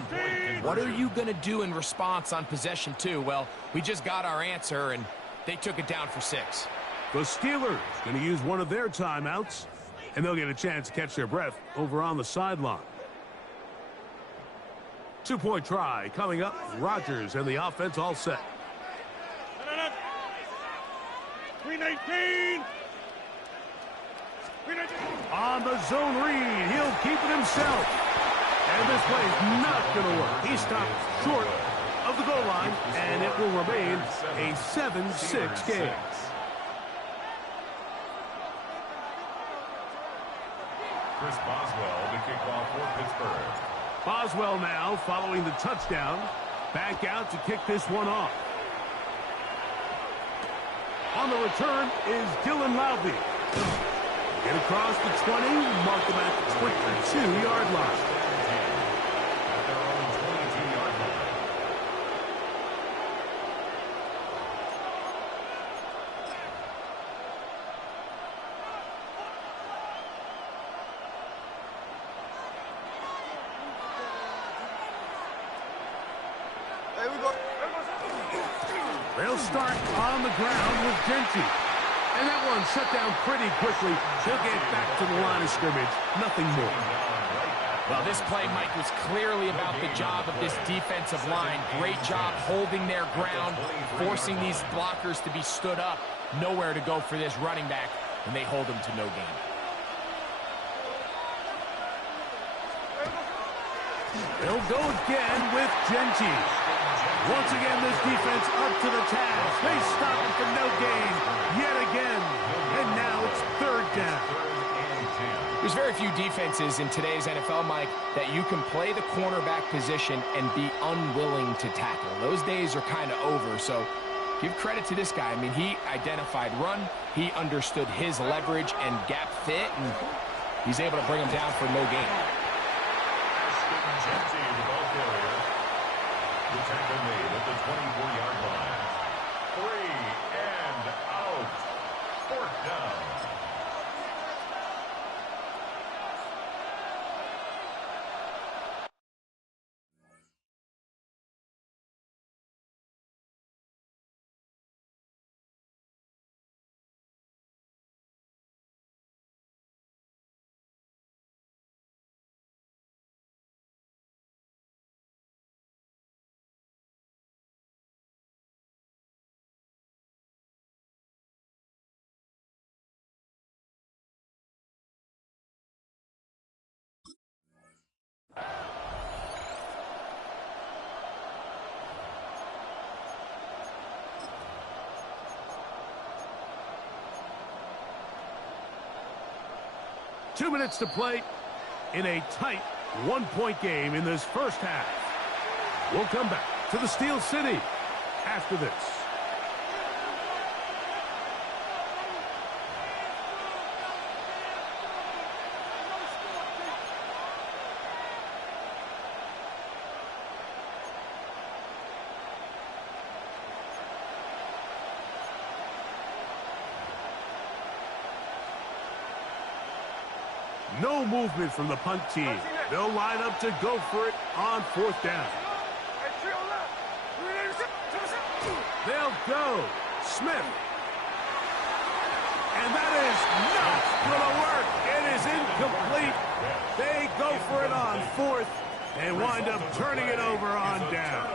What are you going to do in response on possession 2? Well, we just got our answer, and they took it down for 6. The Steelers going to use one of their timeouts, and they'll get a chance to catch their breath over on the sideline. 2-point try coming up. Rodgers and the offense all set. 319. On the zone read, he'll keep it himself. And this play's not going to work. He stopped short of the goal line, and it will remain a 7-6 game. Chris Boswell to kick off for Pittsburgh. Boswell now following the touchdown. Back out to kick this one off. On the return is Dylan Loudby. Get a across the 20, mark them at the 22-yard line. At their own 22-yard line. They'll start on the ground with Genty. And that one shut down pretty quickly. She'll get back to the line of scrimmage. Nothing more. Well, this play, Mike, was clearly about the job of this defensive line. Great job holding their ground, forcing these blockers to be stood up. Nowhere to go for this running back, and they hold him to no gain. They'll go again with Genty. Once again, this defense up to the task. They stop it for no gain yet again. And now it's third down. There's very few defenses in today's NFL, Mike, that you can play the cornerback position and be unwilling to tackle. Those days are kind of over, so give credit to this guy. I mean, he identified run, he understood his leverage and gap fit, and he's able to bring him down for no gain. The tackle made at the 24-yard line. 3 and out. Fourth down. Two minutes to play in a tight one-point game in this first half. We'll come back to the Steel City after this. No movement from the punt team. They'll line up to go for it on fourth down. They'll go. Smith. And that is not going to work. It is incomplete. They go for it on fourth and wind up turning it over on down.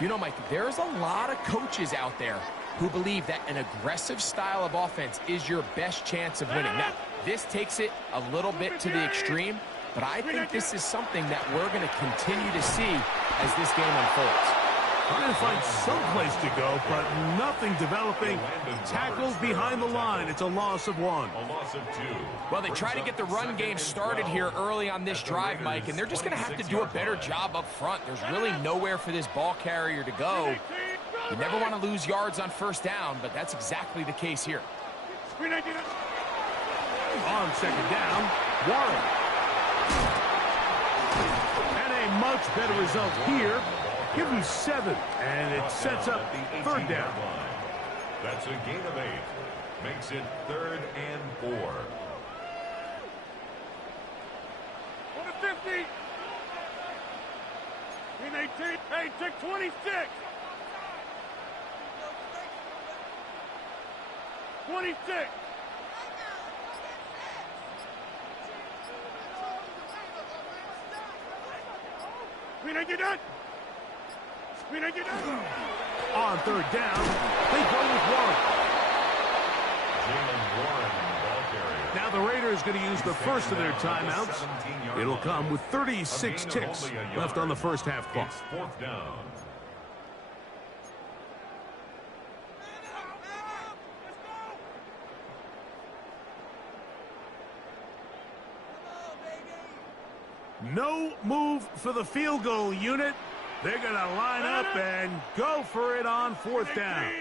You know, Mike, there's a lot of coaches out there who believe that an aggressive style of offense is your best chance of winning. Now, this takes it a little bit to the extreme, but I think this is something that we're going to continue to see as this game unfolds. Trying to find some place to go, but nothing developing. Tackled behind the line. It's a loss of 1. A loss of 2. Well, they try to get the run game started here early on this drive, Mike, and they're just going to have to do a better job up front. There's really nowhere for this ball carrier to go. You never want to lose yards on first down, but that's exactly the case here. On second down, Warren. And a much better result here. Give him 7, and it sets up third down. That's a gain of 8. Makes it 3rd and 4. 150. 18. Hey, take 26. 26. We didn't get that. We didn't get that. On third down, they go with Warren. Ball carrier. Now the Raiders going to use the first of their timeouts. It'll come with 36 ticks left on the first half clock. It's 4th down. No move for the field goal unit. They're going to line up and go for it on fourth down.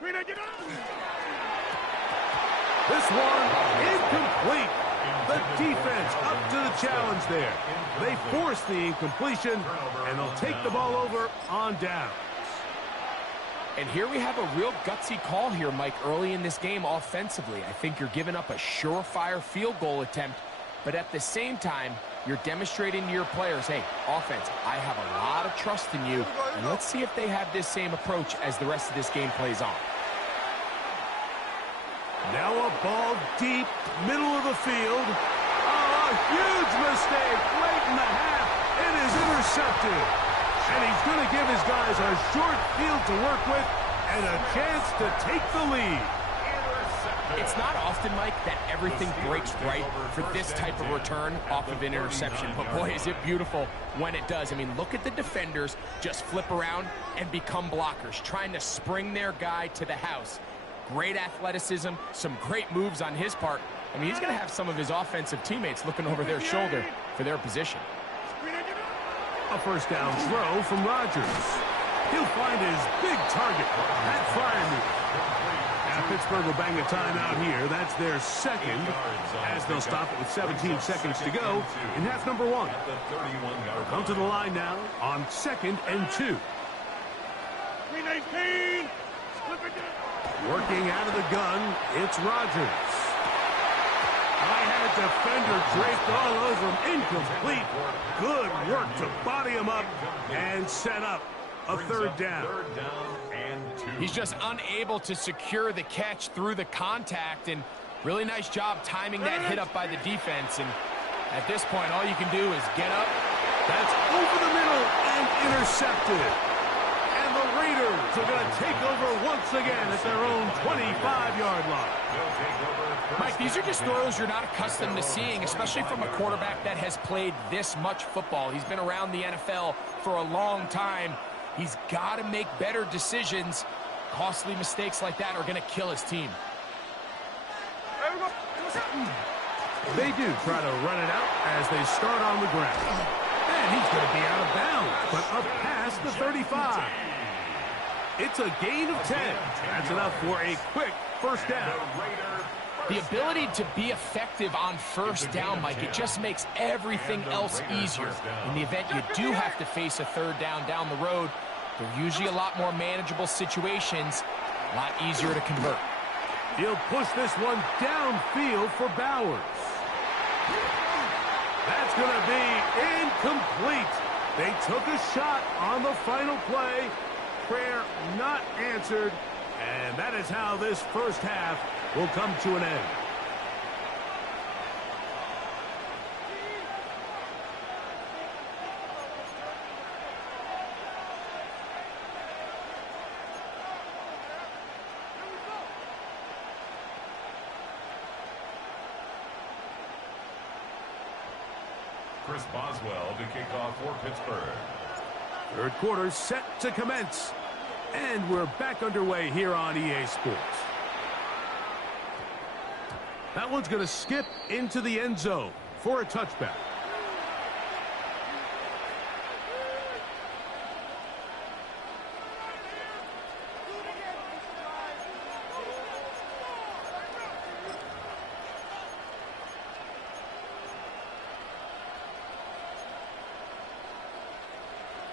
This one incomplete. The defense up to the challenge there. They force the incompletion, and they'll take the ball over on down. And here we have a real gutsy call here, Mike, early in this game offensively. I think you're giving up a surefire field goal attempt, but at the same time, you're demonstrating to your players, hey, offense, I have a lot of trust in you, and let's see if they have this same approach as the rest of this game plays on. Now a ball deep, middle of the field. Oh, a huge mistake late in the half. It is intercepted. And he's going to give his guys a short field to work with and a chance to take the lead. It's not often, Mike, that everything breaks right for this type of return off of an interception. But, boy, is it beautiful when it does. I mean, look at the defenders just flip around and become blockers, trying to spring their guy to the house. Great athleticism, some great moves on his part. I mean, he's going to have some of his offensive teammates looking over their shoulder for their position. A first down throw from Rodgers. He'll find his big target at Freiermuth. Now Pittsburgh will bang a timeout here. That's their second, as they'll stop it with 17 seconds to go in half number one. They'll come to the line now on 2nd and 2. 319. Working out of the gun, it's Rodgers. I had a defender draped all over him. Incomplete. Good work to body him up and set up a third down. He's just unable to secure the catch through the contact, and really nice job timing that hit up by the defense. And at this point, all you can do is get up. That's over the middle and intercepted. And the Raiders are going to take over once again at their own 25-yard line. Mike, these are just throws you're not accustomed to seeing, especially from a quarterback that has played this much football. He's been around the NFL for a long time. He's got to make better decisions. Costly mistakes like that are going to kill his team. They do try to run it out as they start on the ground. And he's going to be out of bounds, but up past the 35. It's a gain of 10. That's enough for a quick first down. The ability to be effective on first down, Mike, it just makes everything else easier. In the event you do have to face a third down the road, they're usually a lot more manageable situations, a lot easier to convert. He'll push this one downfield for Bowers. That's going to be incomplete. They took a shot on the final play. Prayer not answered. And that is how this first half will come to an end. Chris Boswell to kick off for Pittsburgh. Third quarter set to commence. And we're back underway here on EA Sports. That one's going to skip into the end zone for a touchback.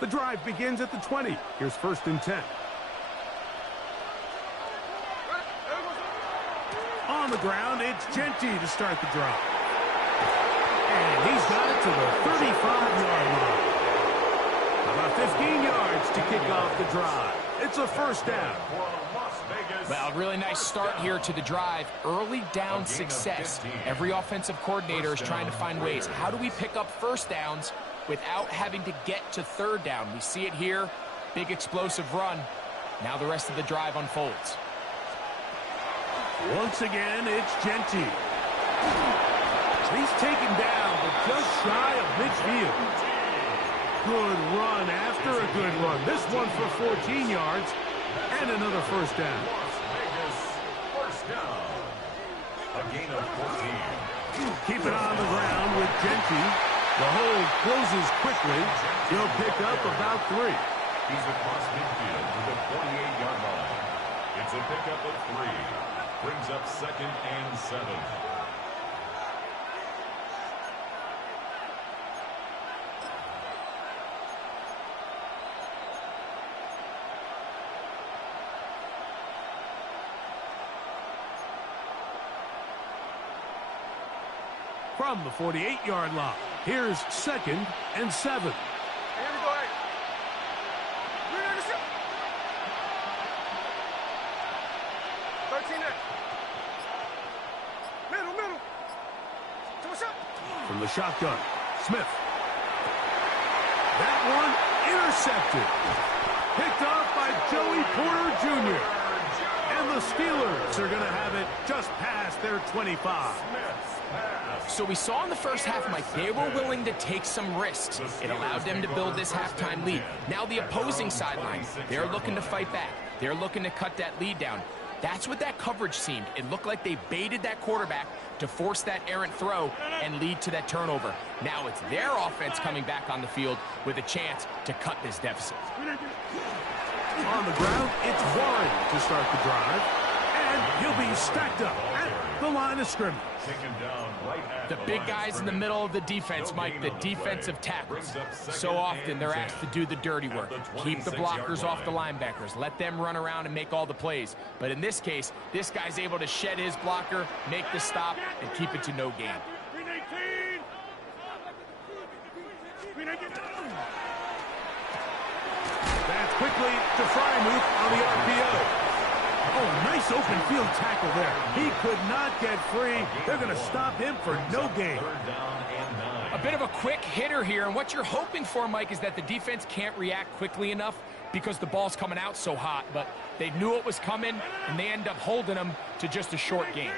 The drive begins at the 20. Here's 1st and 10. On the ground, it's Genty to start the drive. And he's got it to the 35-yard line. About 15 yards to kick off the drive. It's a first down. Well, really nice start here to the drive. Early down success. Every offensive coordinator is trying to find ways. How do we pick up first downs without having to get to third down? We see it here. Big explosive run. Now the rest of the drive unfolds. Once again, it's Genty. He's taken down, but just shy of midfield. Good run after a good run. This one for 14 yards and another first down. First down. A gain of 14. Keep it on the ground with Genty. The hold closes quickly. He'll pick up about 3. He's across midfield to the 48-yard line. It's a pickup of 3. Brings up 2nd and 7. From the 48-yard line, here's 2nd and 7. From the shotgun, Smith. That one intercepted. Picked off by Joey Porter Jr. And the Steelers are going to have it just past their 25. So we saw in the first half, Mike, they were willing to take some risks. It allowed them to build this halftime lead. Now the opposing sideline, they're looking to fight back. They're looking to cut that lead down. That's what that coverage seemed. It looked like they baited that quarterback to force that errant throw and lead to that turnover. Now it's their offense coming back on the field with a chance to cut this deficit. On the ground, it's Warren to start the drive. And he'll be stacked up at the line of scrimmage. The big guys in the middle of the defense, Mike, the defensive tackles. So often they're asked to do the dirty work. Keep the blockers off the linebackers. Let them run around and make all the plays. But in this case, this guy's able to shed his blocker, make the stop, and keep it to no gain. That's quickly to Frymouth on the RPO. Oh, nice open field tackle there. He could not get free. They're going to stop him for no gain. A bit of a quick hitter here, and what you're hoping for, Mike, is that the defense can't react quickly enough because the ball's coming out so hot. But they knew it was coming, and they end up holding them to just a short gain.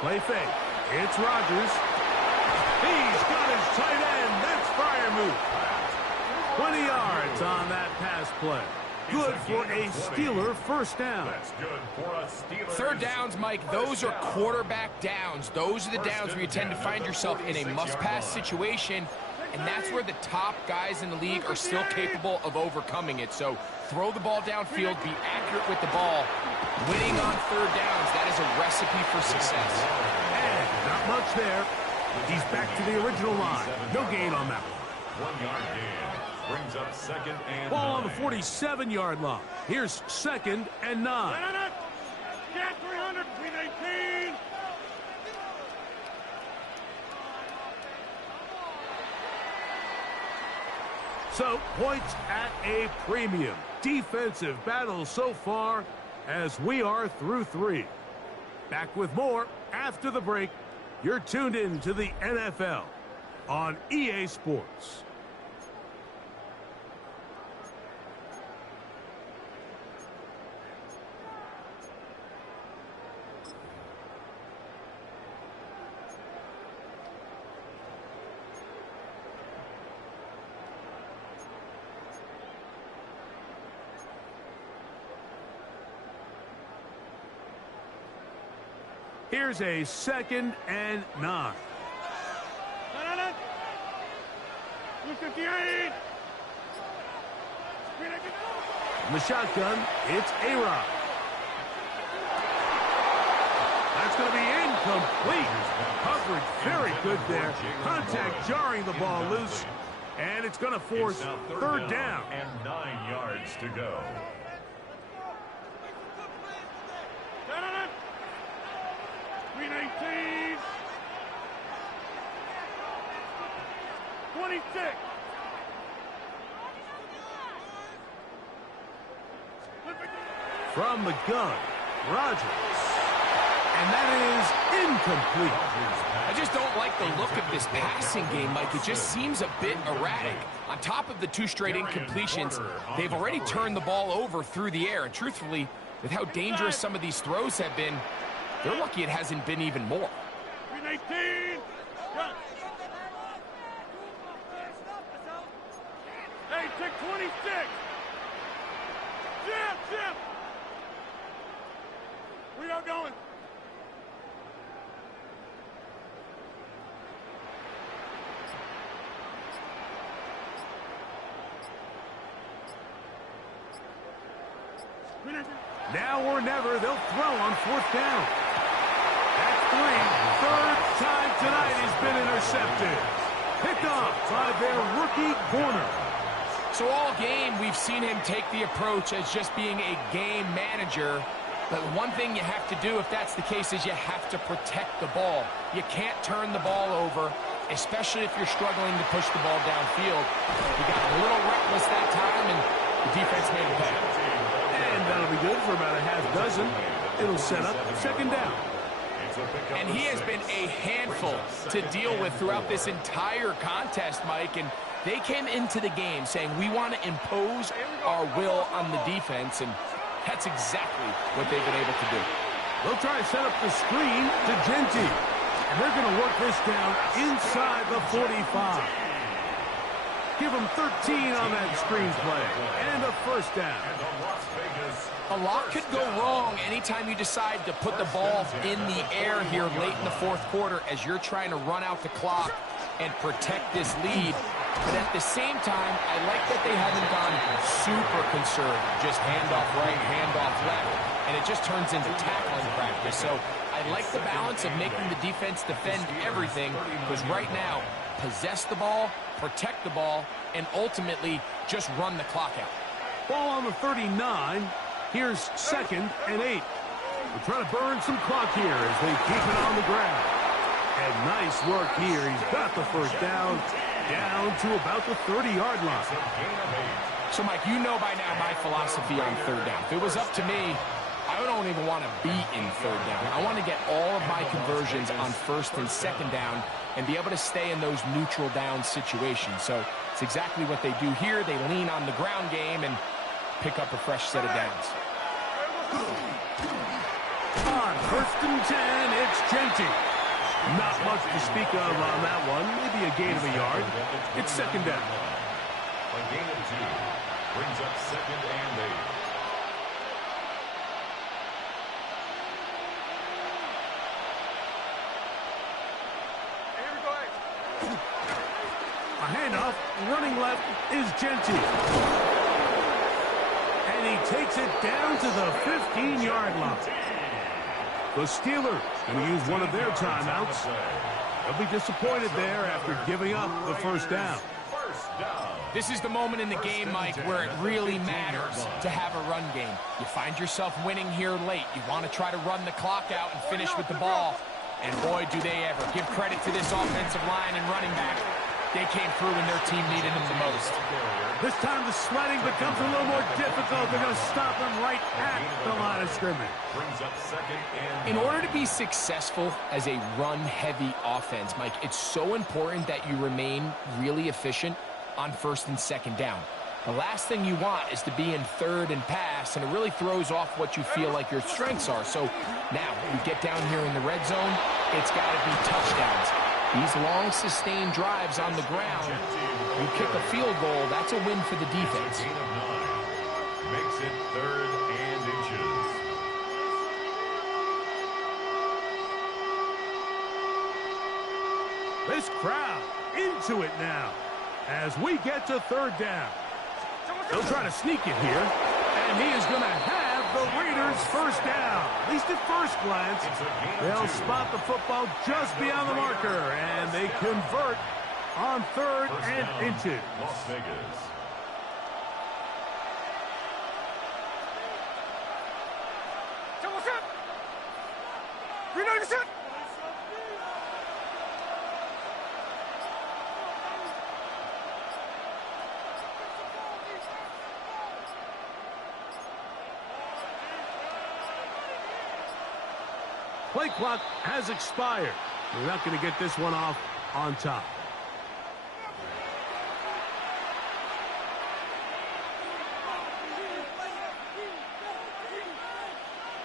Play fake. It's Rodgers. He's got his tight end. That's Frymouth. 20 yards on that pass play. Good for a Steeler first down. Third downs, Mike, those are quarterback downs. Those are the downs where you tend to find yourself in a must-pass situation, and that's where the top guys in the league are still capable of overcoming it. So throw the ball downfield, be accurate with the ball. Winning on third downs, that is a recipe for success. And not much there. He's back to the original line. No gain on that one. 1 yard gain. Brings up 2nd and Ball 9. on the 47-yard line. Here's 2nd and 9. Get 300, 319. So, points at a premium. Defensive battle so far as we are through 3. Back with more after the break. You're tuned in to the NFL on EA Sports. Here's a 2nd and 9. 258. From the shotgun, it's A-Rod. That's going to be incomplete. Coverage very good there. Contact jarring the ball loose. And it's going to force third down. And 9 yards to go. 319. 26. From the gun, Rodgers. And that is incomplete. I just don't like the look of this passing game, Mike. It just seems a bit erratic. On top of the 2 straight incompletions, they've already turned the ball over through the air. And truthfully, with how dangerous some of these throws have been, they're lucky it hasn't been even more. 319. Hey, take 26. Jim. We are going. Now or never, they'll throw on 4th down. At 3, third time tonight he's been intercepted. Picked off by their rookie corner. So all game, we've seen him take the approach as just being a game manager. But one thing you have to do if that's the case is you have to protect the ball. You can't turn the ball over, especially if you're struggling to push the ball downfield. He got a little reckless that time, and the defense made a play. And that'll be good for about a half dozen. It'll set up 2nd down. And he has been a handful to deal with throughout this entire contest, Mike. And they came into the game saying, we want to impose our will on the defense. And that's exactly what they've been able to do. They'll try to set up the screen to Genty. And they're going to work this down inside the 45. Give them 13 on that screen play. And a 1st down. A lot could go wrong anytime you decide to put the ball in the air here late in the 4th quarter as you're trying to run out the clock and protect this lead. But at the same time, I like that they haven't gone super conservative. Just handoff right, handoff left, and it just turns into tackling practice. So I like the balance of making the defense defend everything, because right now, possess the ball, protect the ball, and ultimately just run the clock out. Ball on the 39. Here's 2nd and 8. We're trying to burn some clock here as they keep it on the ground. And nice work here. He's got the 1st down to about the 30-yard line. So, Mike, you know by now my philosophy on 3rd down. If it was up to me, I don't even want to be in 3rd down. I want to get all of my conversions on 1st and 2nd down and be able to stay in those neutral down situations. So it's exactly what they do here. They lean on the ground game and pick up a fresh set of downs. On 1st and 10, it's Genty. Not much to speak of on that one. Maybe a gain of a yard. It's 2nd down. A gain of 2 brings up 2nd and 8. A handoff, running left is Genty. And he takes it down to the 15-yard line. The Steelers going to use one of their timeouts. They'll be disappointed there after giving up the 1st down. This is the moment in the game, Mike, where it really matters to have a run game. You find yourself winning here late. You want to try to run the clock out and finish with the ball. And boy, do they ever. Give credit to this offensive line and running back. They came through when their team needed them the most. This time the sledding becomes a little more difficult. They're going to stop them right at the line of scrimmage. In order to be successful as a run-heavy offense, Mike, it's so important that you remain really efficient on 1st and 2nd down. The last thing you want is to be in 3rd and pass, and it really throws off what you feel like your strengths are. So now you get down here in the red zone, it's got to be touchdowns. These long, sustained drives on the ground, you kick a field goal, that's a win for the defense. Gain of 9 makes it 3rd and inches. This crowd into it now as we get to 3rd down. They'll try to sneak it here, and he is going to have the Raiders' 1st down. At least at first glance, they'll spot the football just beyond the marker, and they convert on 3rd and inches. Las Vegas. Play clock has expired. We're not going to get this one off on top.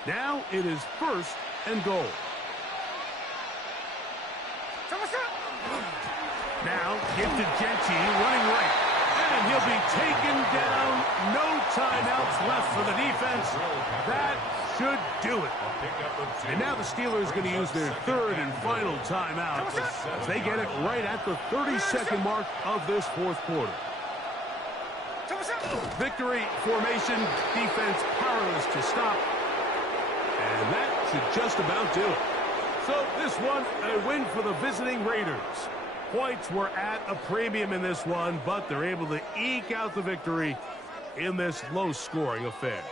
Now it is 1st and goal. Now give to Genty, running right. And he'll be taken down. No timeouts left for the defense. That should do it. And now the Steelers are going to use their 3rd and final timeout as they get it right at the 30-second mark of this 4th quarter. Victory formation, defense powerless to stop. And that should just about do it. So this one, a win for the visiting Raiders. Points were at a premium in this one, but they're able to eke out the victory in this low-scoring affair.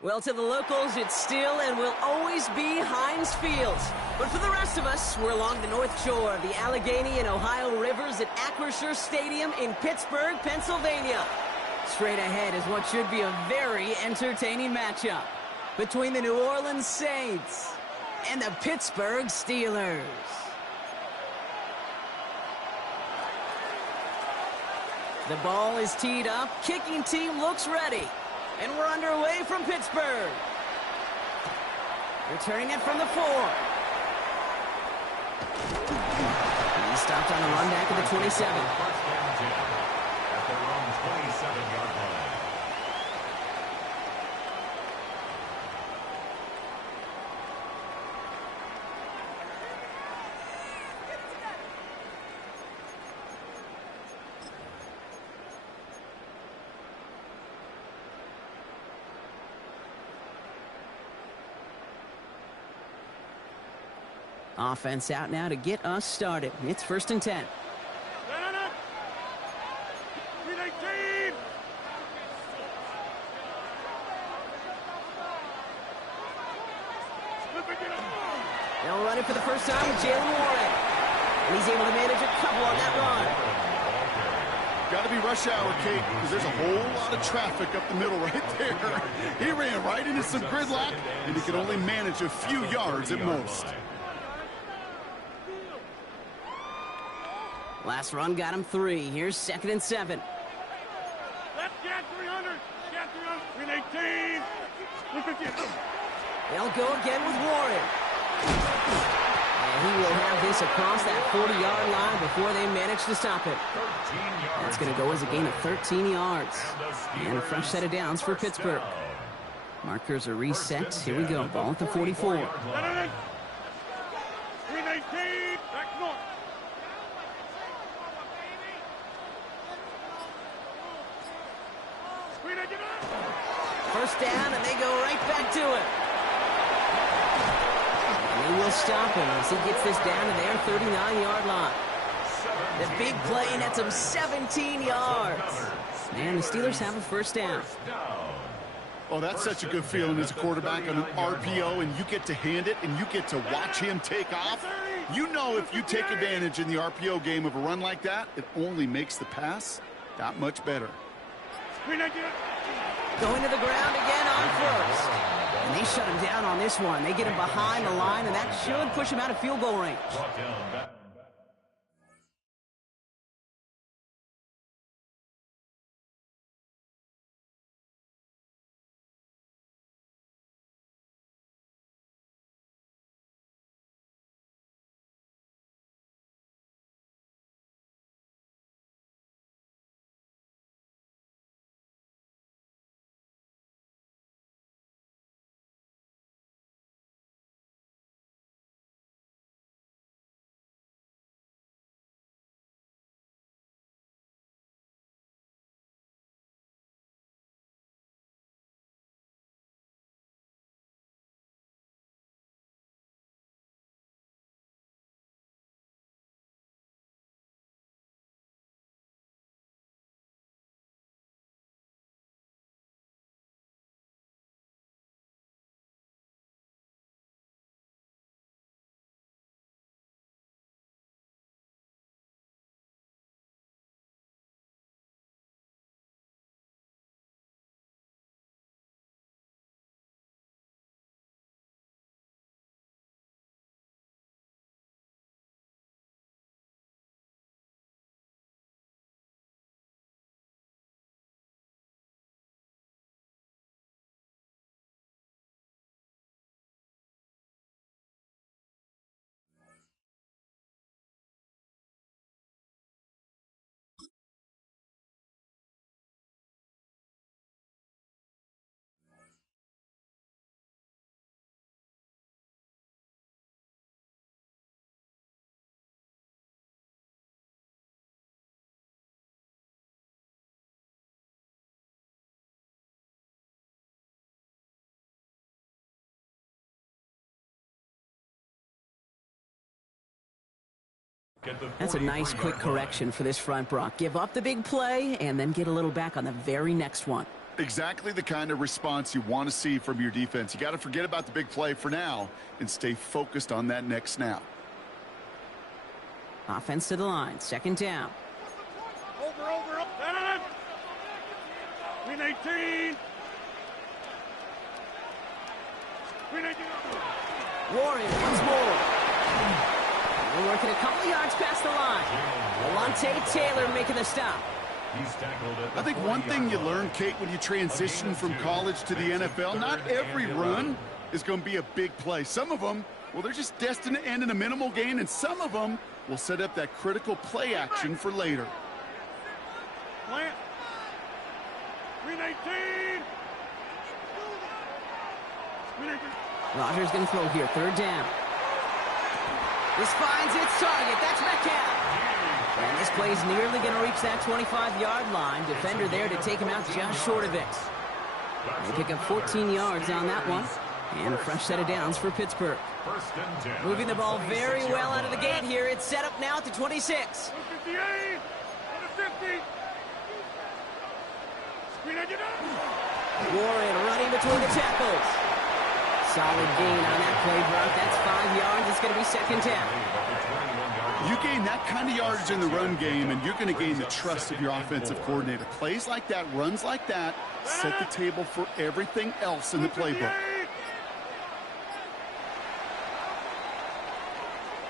Well, to the locals, it's still and will always be Heinz Field. But for the rest of us, we're along the North Shore of the Allegheny and Ohio Rivers at Acrisure Stadium in Pittsburgh, Pennsylvania. Straight ahead is what should be a very entertaining matchup between the New Orleans Saints and the Pittsburgh Steelers. The ball is teed up, kicking team looks ready. And we're underway from Pittsburgh. Returning it from the 4. He stopped on a run back at the 27. First and 10 at their own 27-yard line. Offense out now to get us started. It's first and 10. They'll run it for the first time with Jalen Warren. And he's able to manage a couple on that run. Got to be rush hour, Kate, because there's a whole lot of traffic up the middle right there. He ran right into some gridlock, and he could only manage a few yards at most. Last run got him 3. Here's second and 7. Let's get 300. Get 300. 318. They'll go again with Warren. And he will have this across that 40-yard line before they manage to stop it. That's going to go as a gain of 13 yards. And a fresh set of downs for Pittsburgh. Markers are reset. Here we go. Ball at the 44. 319. Back north. First down, and they go right back to it. And they will stop him as he gets this down to their 39-yard line. The big play nets him 17 yards. And the Steelers have a first down. Oh, that's such a good feeling as a quarterback on an RPO, and you get to hand it, and you get to watch him take off. You know if you take advantage in the RPO game of a run like that, it only makes the pass that much better. Going to the ground again on first. And they shut him down on this one. They get him behind the line, and that should push him out of field goal range. That's a nice quick correction for this front, Brock. Give up the big play and then get a little back on the very next one. Exactly the kind of response you want to see from your defense. You got to forget about the big play for now and stay focused on that next snap. Offense to the line. Second down. Over. Win 18. Win 18. Warren once more. They're working a couple yards past the line. Alontae Taylor making the stop. He's tackled at the I think one thing you learn, Kate, when you transition from college to the NFL, not every run is going to be a big play. Some of them, well, they're just destined to end in a minimal gain, and some of them will set up that critical play action for later. Plant. Win 18. Win 18. Rodgers going to throw here. Third down. This finds its target. That's Metcalf. And this play's nearly going to reach that 25-yard line. Defender there to take him out just short of it. They pick up 14 yards on that one. And a fresh set of downs for Pittsburgh. Moving the ball very well out of the gate here. It's set up now at the 26. 58. 50. Warren running between the tackles. Solid gain on that play, Brock. That's 5 yards. It's going to be second down. You gain that kind of yardage in the run game, and you're going to gain the trust of your offensive coordinator. Plays like that, runs like that, set the table for everything else in the playbook.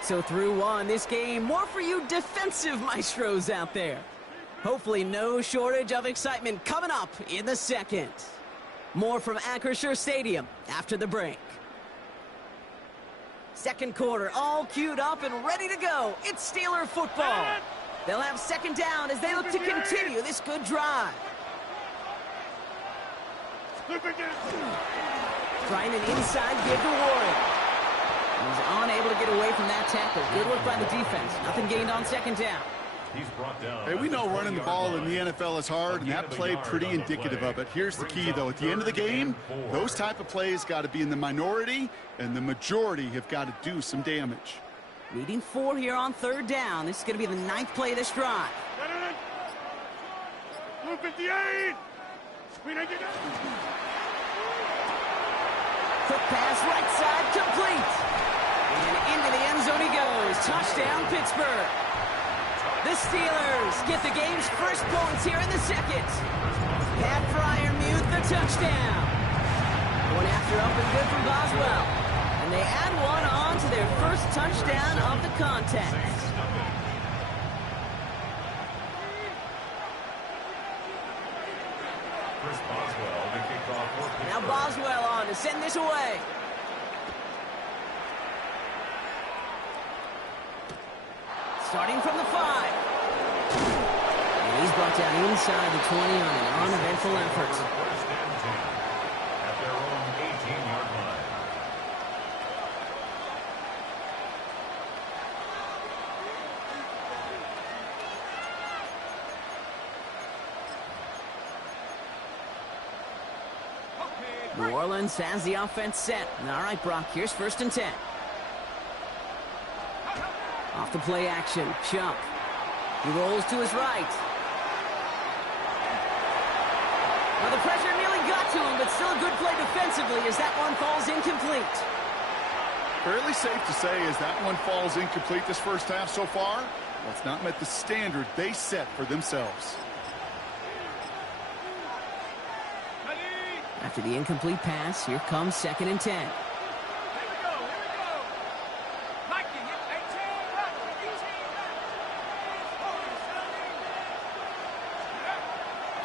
So through one, this game, more for you defensive maestros out there. Hopefully no shortage of excitement coming up in the second. More from Acrisure Stadium after the break. Second quarter, all queued up and ready to go. It's Steeler football. They'll have second down as they look to continue this good drive. Trying an inside give to Warren. He's unable to get away from that tackle. Good work by the defense. Nothing gained on second down. He's brought down. Hey, we know running the ball in the NFL is hard, and that play pretty indicative of it. Here's the key, though. At the end of the game, those type of plays got to be in the minority, and the majority have got to do some damage. Leading 4 here on third down. This is going to be the 9th play of this drive. 58. Quick pass, right side, complete. And into the end zone he goes. Touchdown, Pittsburgh. The Steelers get the game's first points here in the second. Pat Fryermuth the touchdown. One after up and good from Boswell. And they add one on to their first touchdown of the contest. Now Boswell on to send this away. Starting from the 5. And he's brought down inside the 20 on an uneventful effort. First and 10 at their own 18-yard line. New Orleans has the offense set. All right, Brock, here's first and 10. Off the play action, Chuck. He rolls to his right. Well, the pressure nearly got to him, but still a good play defensively as that one falls incomplete. Fairly safe to say as that one falls incomplete this first half so far, well, it's not met the standard they set for themselves. After the incomplete pass, here comes second and 10.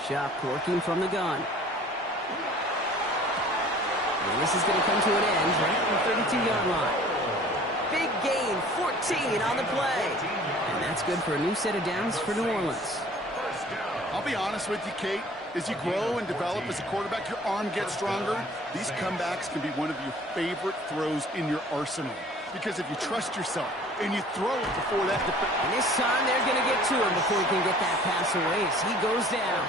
Chuck working from the gun. And this is going to come to an end right at the 32-yard line. Big gain, 14 on the play. And that's good for a new set of downs for New Orleans. I'll be honest with you, Kate. As you grow and develop as a quarterback, your arm gets stronger. These comebacks can be one of your favorite throws in your arsenal. Because if you trust yourself and you throw it before that... And this time they're going to get to him before he can get that pass away as he goes down.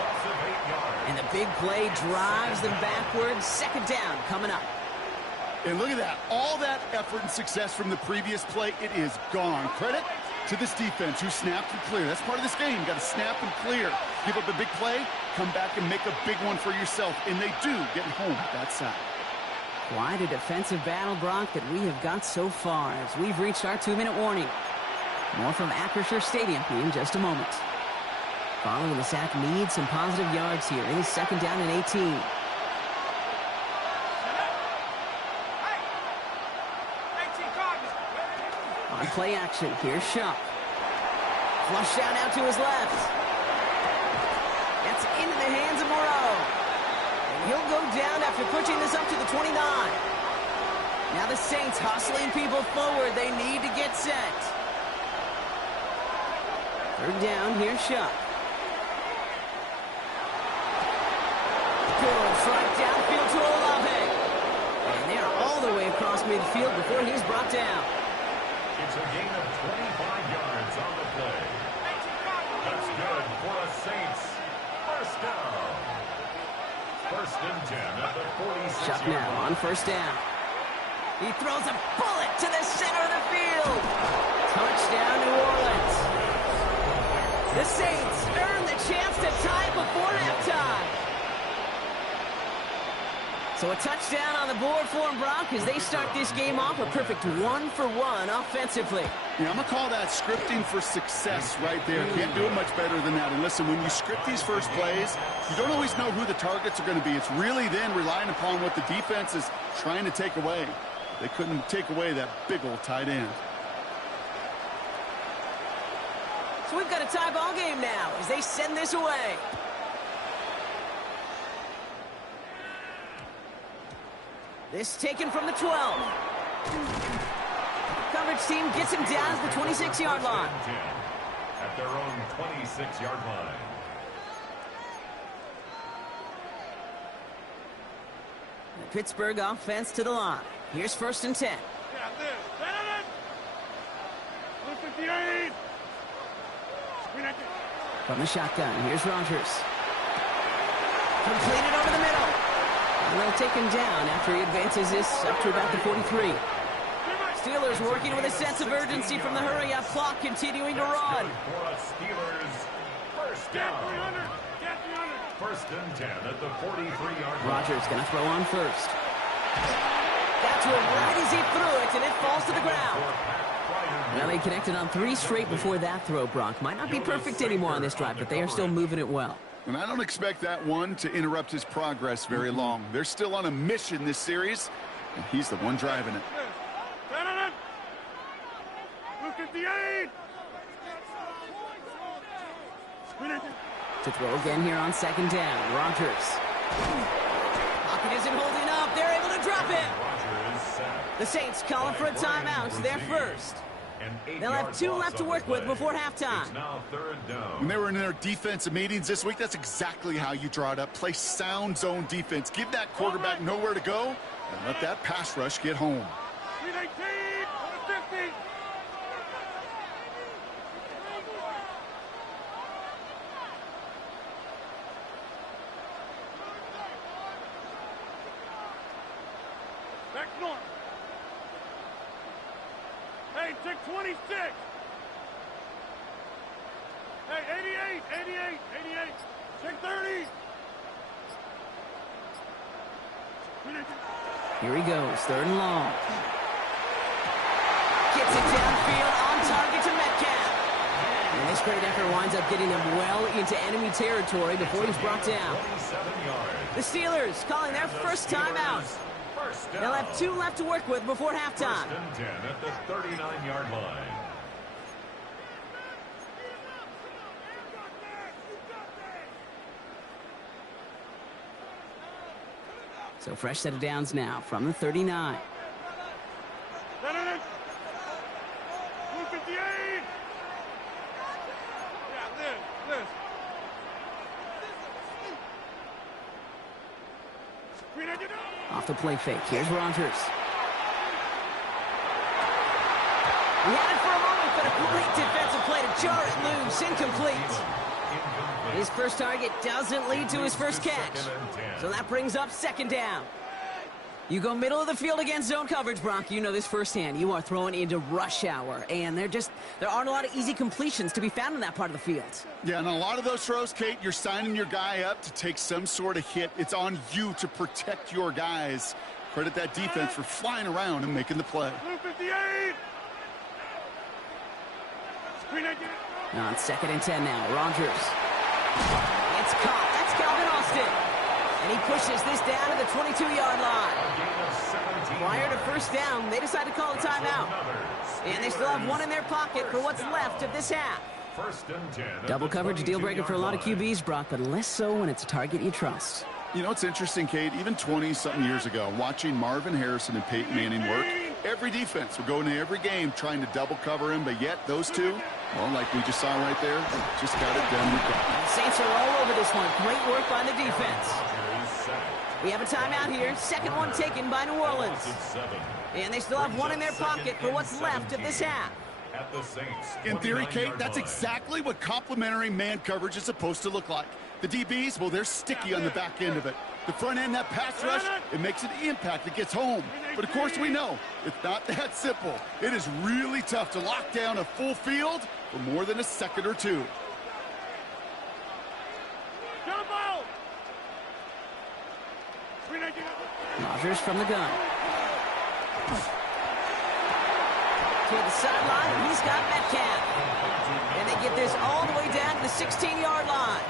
And the big play drives them backwards. Second down coming up. And look at that. All that effort and success from the previous play, it is gone. Credit to this defense who snapped and clear. That's part of this game. You got to snap and clear. Give up a big play, come back and make a big one for yourself. And they do get home that side. Quite a defensive battle, Brock, that we have got so far as we've reached our 2-minute warning. More from Acrisure Stadium in just a moment. Following the sack needs some positive yards here. It is 2nd down and 18. On play action, here's Shuck. Flush down out to his left. That's into the hands of Moreau. And he'll go down after pushing this up to the 29. Now the Saints hustling people forward. They need to get set. 3rd down, here's Shuck. Good strike downfield to Olave. And they're all the way across midfield before he's brought down. It's a gain of 25 yards on the play. That's good for the Saints. 1st down. 1st and 10 at the 46. Shuck now on 1st down. He throws a bullet to the center of the field. Touchdown, New Orleans. The Saints earn the chance to tie before halftime. So a touchdown on the board for them, Brock, as they start this game off a perfect 1-for-1 offensively. Yeah, I'm going to call that scripting for success right there. Can't do it much better than that. And listen, when you script these first plays, you don't always know who the targets are going to be. It's really then relying upon what the defense is trying to take away. They couldn't take away that big old tight end. So we've got a tie ball game now as they send this away. This taken from the 12. Coverage team gets him down to the 26-yard line. At their own 26-yard line. The Pittsburgh offense to the line. Here's 1st and 10. From the shotgun, here's Rodgers. Completed over the middle. And they'll take him down after he advances this up to about the 43. Steelers working with a sense of urgency from the hurry-up clock, continuing to run. Steelers, 1st down. 1st and 10 at the 43-yard line. Rodgers going to throw on 1st. That's one right as he threw it, and it falls to the ground. Well, they connected on 3 straight before that throw, Brock. Might not be perfect anymore on this drive, but they are still moving it well. And I don't expect that one to interrupt his progress very long. They're still on a mission this series, and he's the one driving it. To throw again here on 2nd down, Rodgers. Pocket isn't holding up. They're able to drop him. The Saints calling for a timeout. They're first. They'll have 2 left to work with before halftime. When they were in their defensive meetings this week, that's exactly how you draw it up. Play sound zone defense. Give that quarterback nowhere to go, and let that pass rush get home. Back north. Hey, take 26. Hey, 88. Take 30. Here he goes, 3rd and long. Gets it downfield on target to Metcalf. And this great effort winds up getting him well into enemy territory before he's brought down. The Steelers calling their first timeout. They'll have 2 left to work with before halftime. 1st and 10 at the 39-yard line. So fresh set of downs now from the 39. 158. Yeah, this. Off the play fake. Here's Rodgers. He had it for a moment, but a great defensive play to jar it loose. Incomplete. His first target doesn't lead to his first catch. So that brings up 2nd down. You go middle of the field against zone coverage, Brock. You know this firsthand. You are throwing into rush hour, and there aren't a lot of easy completions to be found in that part of the field. Yeah, and a lot of those throws, Kate, you're signing your guy up to take some sort of hit. It's on you to protect your guys. Credit that defense for flying around and making the play. On 2nd and 10 now, Rogers. It's caught. That's Calvin Austin. And he pushes this down to the 22-yard line. Prior to first down, they decide to call a timeout. And they still have one in their pocket for what's left of this half. Double coverage deal breaker for a lot of QBs, Brock, but less so when it's a target you trust. You know, it's interesting, Kate, even 20-something years ago, watching Marvin Harrison and Peyton Manning work, every defense would go into every game trying to double cover him, but yet those two, well, like we just saw right there, just got it done with that. The Saints are all over this one. Great work by the defense. We have a timeout here. Second one taken by New Orleans. And they still have one in their pocket for what's left of this half. In theory, Kate, that's exactly what complementary man coverage is supposed to look like. The DBs, well, they're sticky on the back end of it. The front end, that pass rush, it makes an impact. It gets home. But, of course, we know it's not that simple. It is really tough to lock down a full field for more than a second or two. Rodgers from the gun. To the sideline, and he's got Metcalf. And they get this all the way down to the 16-yard line.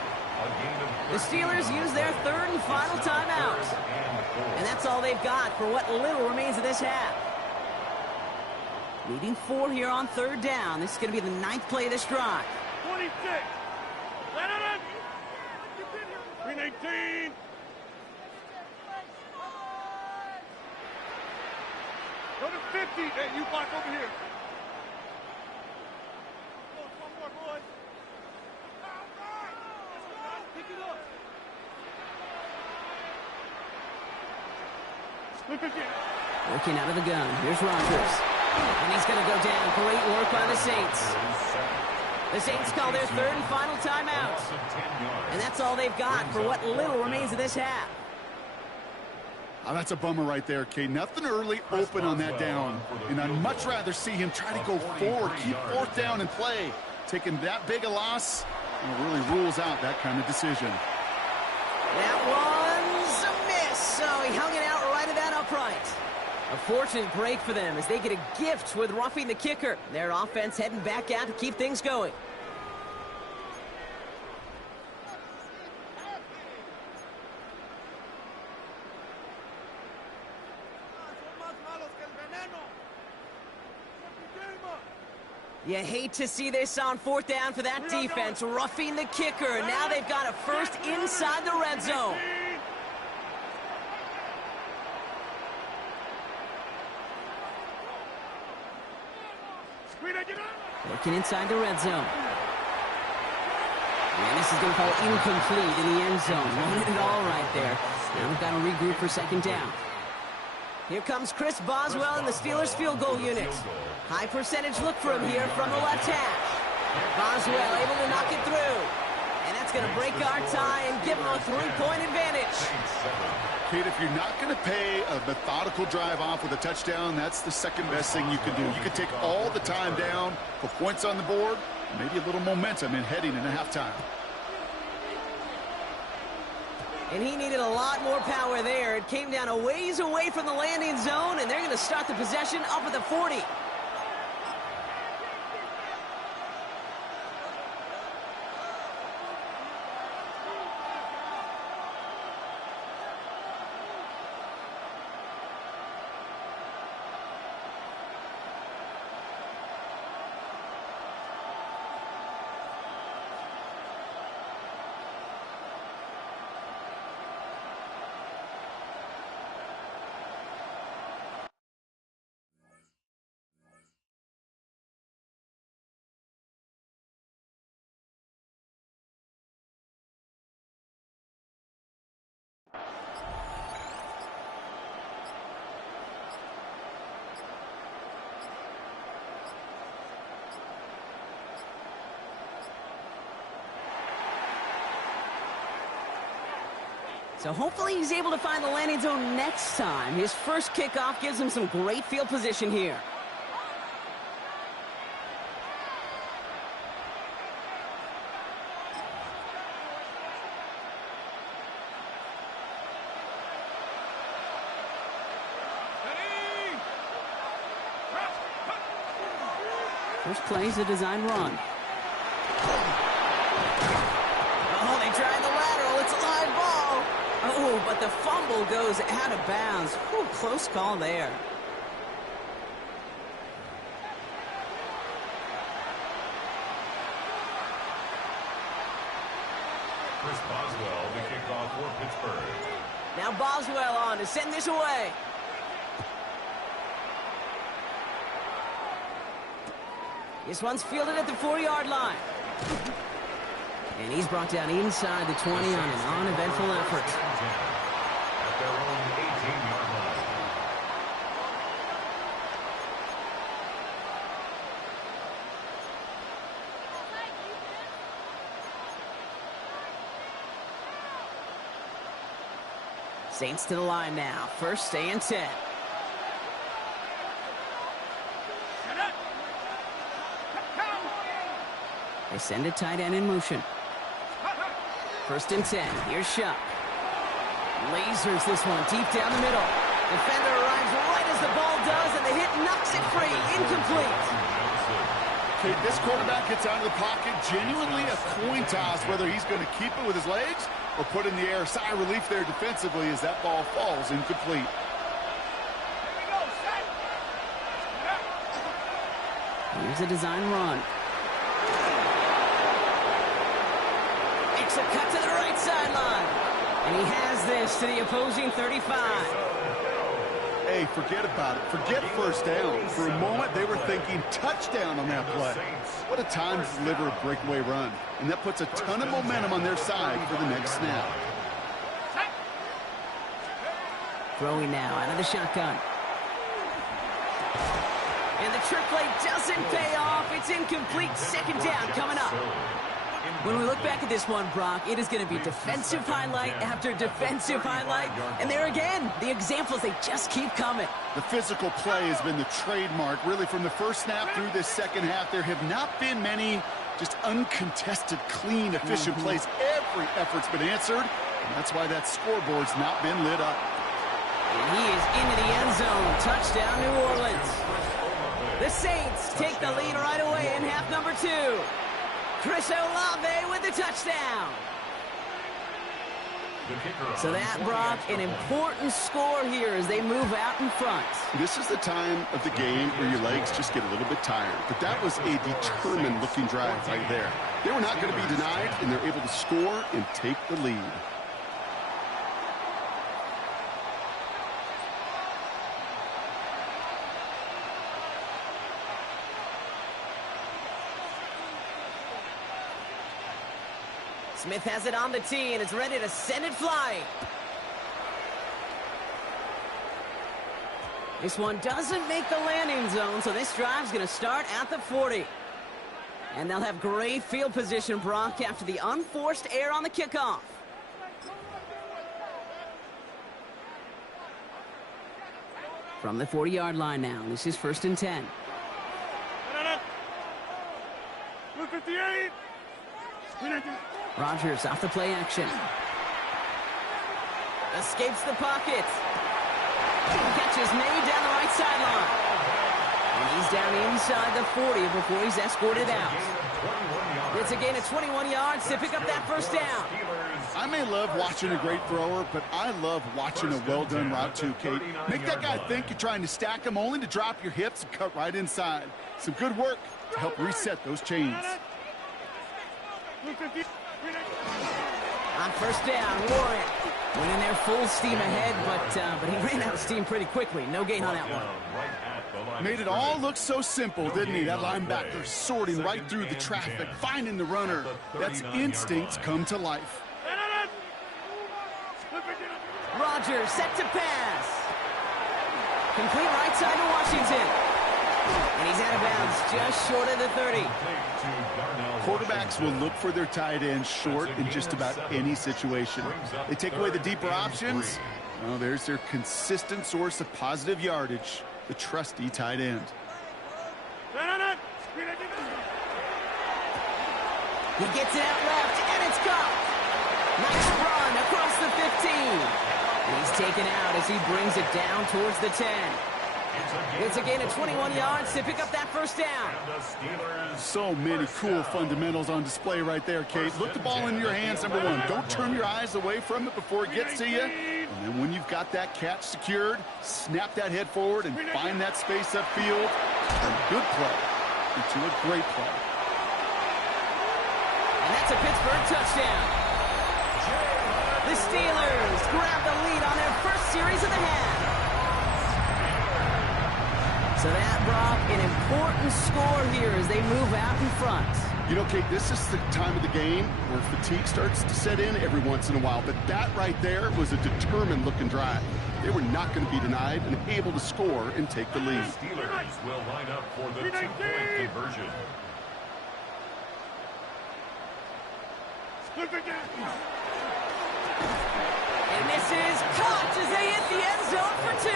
The Steelers use their third and final timeout. And that's all they've got for what little remains of this half. Leading 4 here on third down. This is going to be the 9th play of this drive. 26. Let it in. 319. Go to 50. Hey, you block over here. One more, boys. Pick it up. Working out of the gun. Here's Rodgers. And he's going to go down. Great work by the Saints. The Saints call their third and final timeout. And that's all they've got for what little remains of this half. Oh, that's a bummer right there, Kate. Nothing early open on that down. And I'd much rather see him try to go forward, keep fourth down and play. Taking that big a loss, really rules out that kind of decision. That one's a miss. So he hung it out right at that upright. A fortunate break for them as they get a gift with roughing the kicker. Their offense heading back out to keep things going. You hate to see this on fourth down for that defense, roughing the kicker. Now they've got a first inside the red zone. Working inside the red zone. And this is going to fall incomplete in the end zone. Wanted it all right there. Now we've got to regroup for second down. Here comes Chris Boswell in the Steelers field goal unit. High percentage look for him here from the left hash. Boswell able to knock it through. And that's going to break our tie and give him a 3-point advantage. Kate, if you're not going to pay a methodical drive off with a touchdown, that's the second best thing you can do. You can take all the time down, put points on the board, maybe a little momentum in heading into halftime. And he needed a lot more power there. It came down a ways away from the landing zone, and they're going to start the possession up at the 40. So hopefully he's able to find the landing zone next time. His first kickoff gives him some great field position here. First play is a design run. Oh, they tried the lateral. It's a live ball. Oh, but the fumble goes out of bounds. Whew, close call there. Chris Boswell, the kickoff for Pittsburgh. Now Boswell on to send this away. This one's fielded at the 40-yard line. And he's brought down inside the 20 on an uneventful effort. At their own 18-yard line. Saints to the line now. First and 10. They send a tight end in motion. First and 10. Here's Shuck. Lasers this one deep down the middle. Defender arrives right as the ball does, and the hit knocks it free. Incomplete. Okay, this quarterback gets out of the pocket. Genuinely a coin toss whether he's going to keep it with his legs or put in the air. Sigh of relief there defensively as that ball falls incomplete. Here's a design run. It's a cut to the right sideline. And he has this to the opposing 35. Hey, forget about it. Forget first down. For a moment, they were thinking touchdown on that play. What a time to deliver a breakaway run. And that puts a ton of momentum on their side for the next snap. Throwing now out of the shotgun. And the trick play doesn't pay off. It's incomplete. Second down coming up. When we look back at this one, Brock, it is going to be defensive highlight after defensive highlight. And there again, the examples, they just keep coming. The physical play has been the trademark. Really, from the first snap through this second half, there have not been many just uncontested, clean, efficient plays. Every effort's been answered, and that's why that scoreboard's not been lit up. And he is into the end zone. Touchdown, New Orleans. The Saints take the lead right away in half number 2. Chris Olave with the touchdown. So that, Brock, an important score here as they move out in front. This is the time of the game where your legs just get a little bit tired. But that was a determined-looking drive right there. They were not going to be denied, and they're able to score and take the lead. Smith has it on the tee, and it's ready to send it flying. This one doesn't make the landing zone, so this drive's going to start at the 40. And they'll have great field position, Brock, after the unforced error on the kickoff. From the 40-yard line now, this is first and 10. 58. Rodgers off the play action. Escapes the pocket. Catch is made down the right sideline. And he's down inside the 40 before he's escorted out. It's a gain of 21 yards to pick up that first down. I may love watching a great thrower, but I love watching a well-done route too, Kate. Make that guy think you're trying to stack him only to drop your hips and cut right inside. Some good work to help reset those chains. On first down, Warren went in there full steam ahead, but he ran out of steam pretty quickly. No gain on that one. Made it all look so simple, didn't he? That linebacker sorting right through the traffic, finding the runner. That's instincts come to life. Rodgers set to pass. Complete right side to Washington. And he's out of bounds, just short of the 30. Quarterbacks will look for their tight end short in just about any situation. They take away the deeper options. Well, there's their consistent source of positive yardage, the trusty tight end. He gets it out left, and it's caught. Nice run across the 15. He's taken out as he brings it down towards the 10. It's a gain of 21 yards to pick up that first down. So many cool fundamentals on display right there, Kate. Look the ball in your hands, number one. Don't turn your eyes away from it before it gets to you. And then when you've got that catch secured, snap that head forward and find that space upfield. A good play into a great play. And that's a Pittsburgh touchdown. The Steelers grab the lead on their first series of the half. So that brought an important score here as they move out in front. You know, Kate, this is the time of the game where fatigue starts to set in every once in a while. But that right there was a determined-looking drive. They were not going to be denied and able to score and take the lead. Steelers will line up for the two-point conversion. And this is caught as they hit the end zone for two.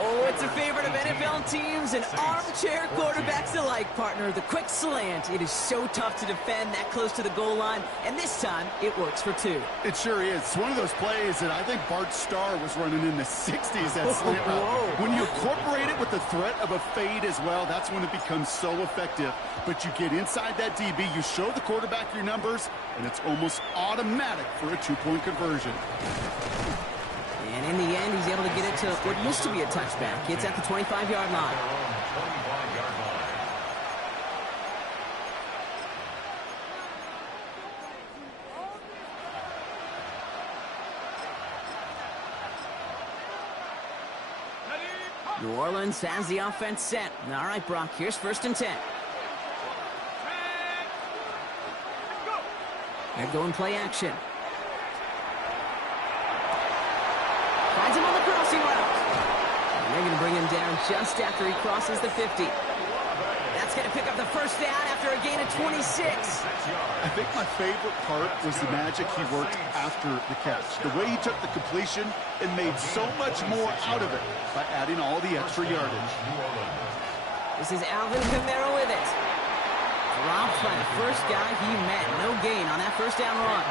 Oh, it's a favorite of NFL teams and armchair quarterbacks alike, partner. The quick slant. It is so tough to defend that close to the goal line, and this time it works for two. It sure is. It's one of those plays that I think Bart Starr was running in the 60s, that slant route. When you incorporate it with the threat of a fade as well, that's when it becomes so effective. But you get inside that DB, you show the quarterback your numbers, and it's almost automatic for a two-point conversion. And in the end, he's able to get it to what used to be a touchback. It's at the 25-yard line. New Orleans has the offense set. All right, Brock, here's 1st and 10. They're going play action. Finds him on the crossing route. And they're going to bring him down just after he crosses the 50. That's going to pick up the first down after a gain of 26. I think my favorite part was the magic he worked after the catch. The way he took the completion and made so much more out of it by adding all the extra yardage. This is Alvin Kamara with it. Dropped by the first guy he met. No gain on that first down run.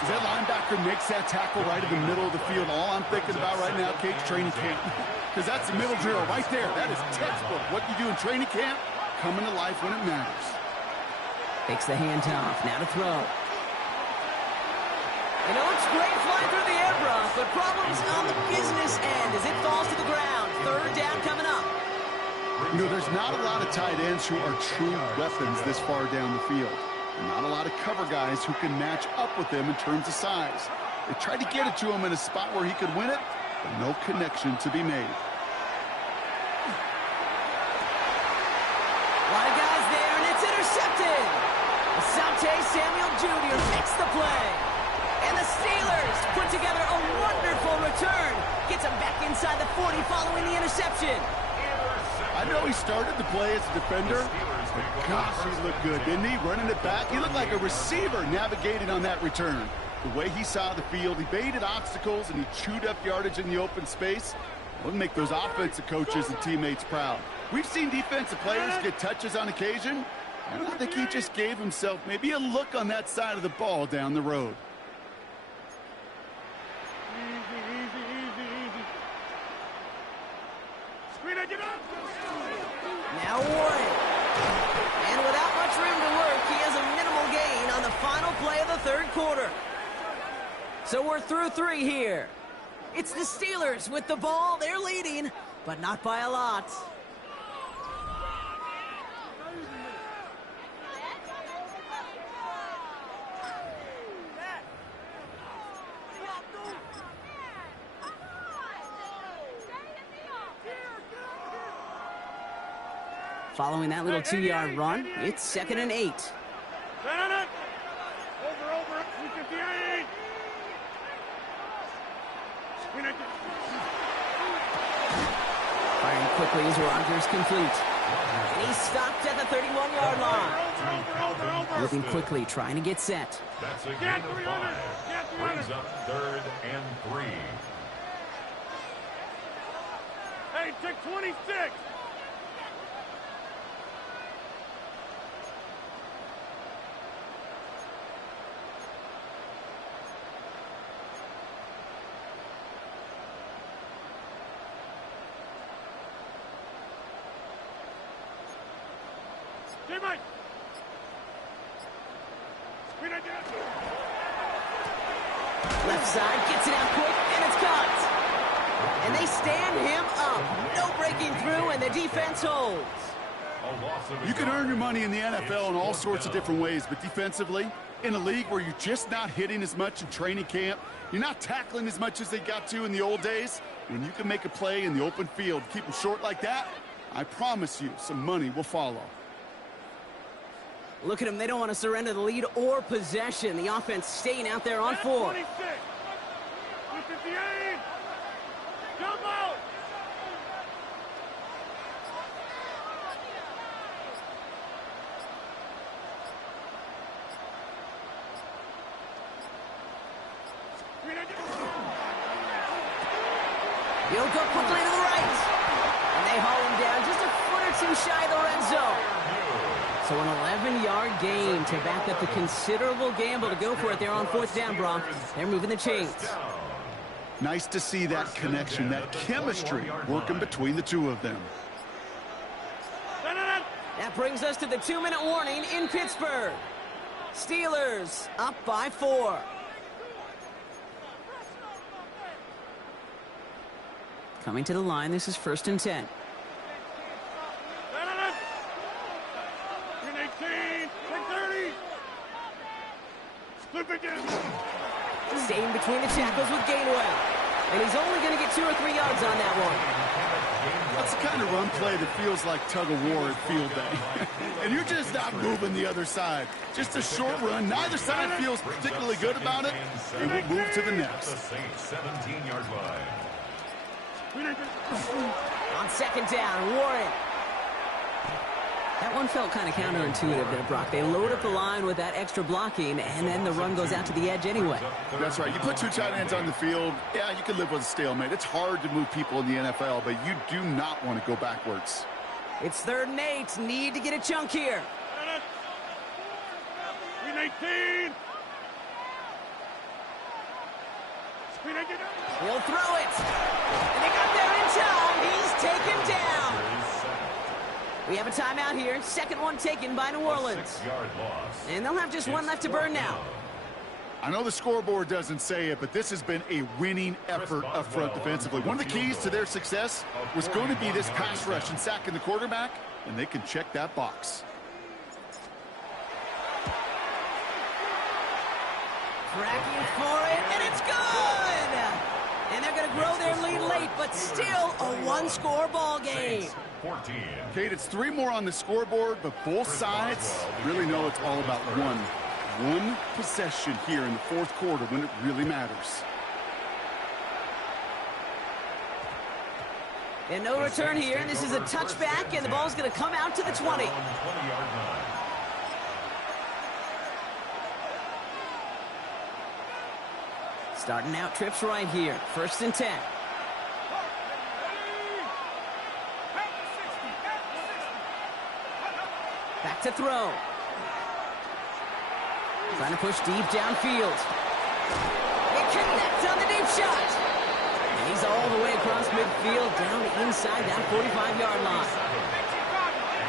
As that linebacker makes that tackle right in the middle of the field, all I'm thinking about right now, Kate's training camp. Because that's the middle drill right there. That is textbook. What you do in training camp, coming to life when it matters. Takes the handoff. Now to throw. And it looks great flying through the air, Brock, but problems on the business end as it falls to the ground. Third down coming up. You know, there's not a lot of tight ends who are true weapons this far down the field. Not a lot of cover guys who can match up with them in terms of size. They tried to get it to him in a spot where he could win it, but no connection to be made. A lot of guys there, and it's intercepted. Asante Samuel Jr. makes the play. And the Steelers put together a wonderful return. Gets him back inside the 40 following the interception. I know he started to play as a defender, but gosh, he looked good, didn't he? Running it back, he looked like a receiver navigating on that return. The way he saw the field, he baited obstacles, and he chewed up yardage in the open space. It would make those offensive coaches and teammates proud. We've seen defensive players get touches on occasion, and I think he just gave himself maybe a look on that side of the ball down the road. Now Warren. And without much room to work, he has a minimal gain on the final play of the third quarter. So we're through 3 here. It's the Steelers with the ball. They're leading, but not by a lot. Following that little 2-yard run, it's 2nd and 8. Over. 358. Firing quick quickly as Rodgers complete. And he's stopped at the 31-yard line. Moving quickly, trying to get set. That's a gain of 5. Brings up 3rd and 3. Hey, take 26. Teammate. Screen it down. Left side, gets it out quick, and it's caught. And they stand him up. No breaking through, and the defense holds. You can earn your money in the NFL in all sorts of different ways, but defensively, in a league where you're just not hitting as much in training camp, you're not tackling as much as they got to in the old days, when you can make a play in the open field, keep them short like that, I promise you some money will follow. Look at them. They don't want to surrender the lead or possession. The offense staying out there on 4. 26. 258. Jump out. He'll go quickly to the right. And they haul him down just a foot or 2 shy of the red zone. So an 11-yard gain to back up the considerable gamble to go for it there on 4th down, Brock. They're moving the chains. Nice to see that connection, that chemistry working between the two of them. That brings us to the 2-minute warning in Pittsburgh. Steelers up by 4. Coming to the line, this is 1st and 10. Staying between the tackles with Gainwell. And he's only going to get 2 or 3 yards on that one. That's the kind of run play that feels like tug-of-war at field day. And you're just not moving the other side. Just a short run. Neither side feels particularly good about it. And we'll move to the next. 17-yard line. On 2nd down, Warren. That one felt kind of counterintuitive there, Brock. They load up the line with that extra blocking, and then the run goes out to the edge anyway. That's right. You put 2 tight ends on the field, yeah, you can live with a stalemate. It's hard to move people in the NFL, but you do not want to go backwards. It's 3rd and 8. Need to get a chunk here. 18. He'll throw it. And they got there in time. He's taken down. We have a timeout here. 2nd one taken by New Orleans. And they'll have just 1 left to burn now. I know the scoreboard doesn't say it, but this has been a winning effort up front defensively. One of the keys to their success was going to be this pass rush and sacking the quarterback, and they can check that box. Cracking for it, and it's good! And they're going to grow their lead late, but still a 1-score ball game. Kate, it's 3 more on the scoreboard, but both sides really know it's all about one possession here in the 4th quarter when it really matters. And no return here. This is a touchback, and the ball's going to come out to the 20. Starting out trips right here. 1st and 10. Back to throw. Trying to push deep downfield. It connects on the deep shot. And he's all the way across midfield down inside that 45-yard line.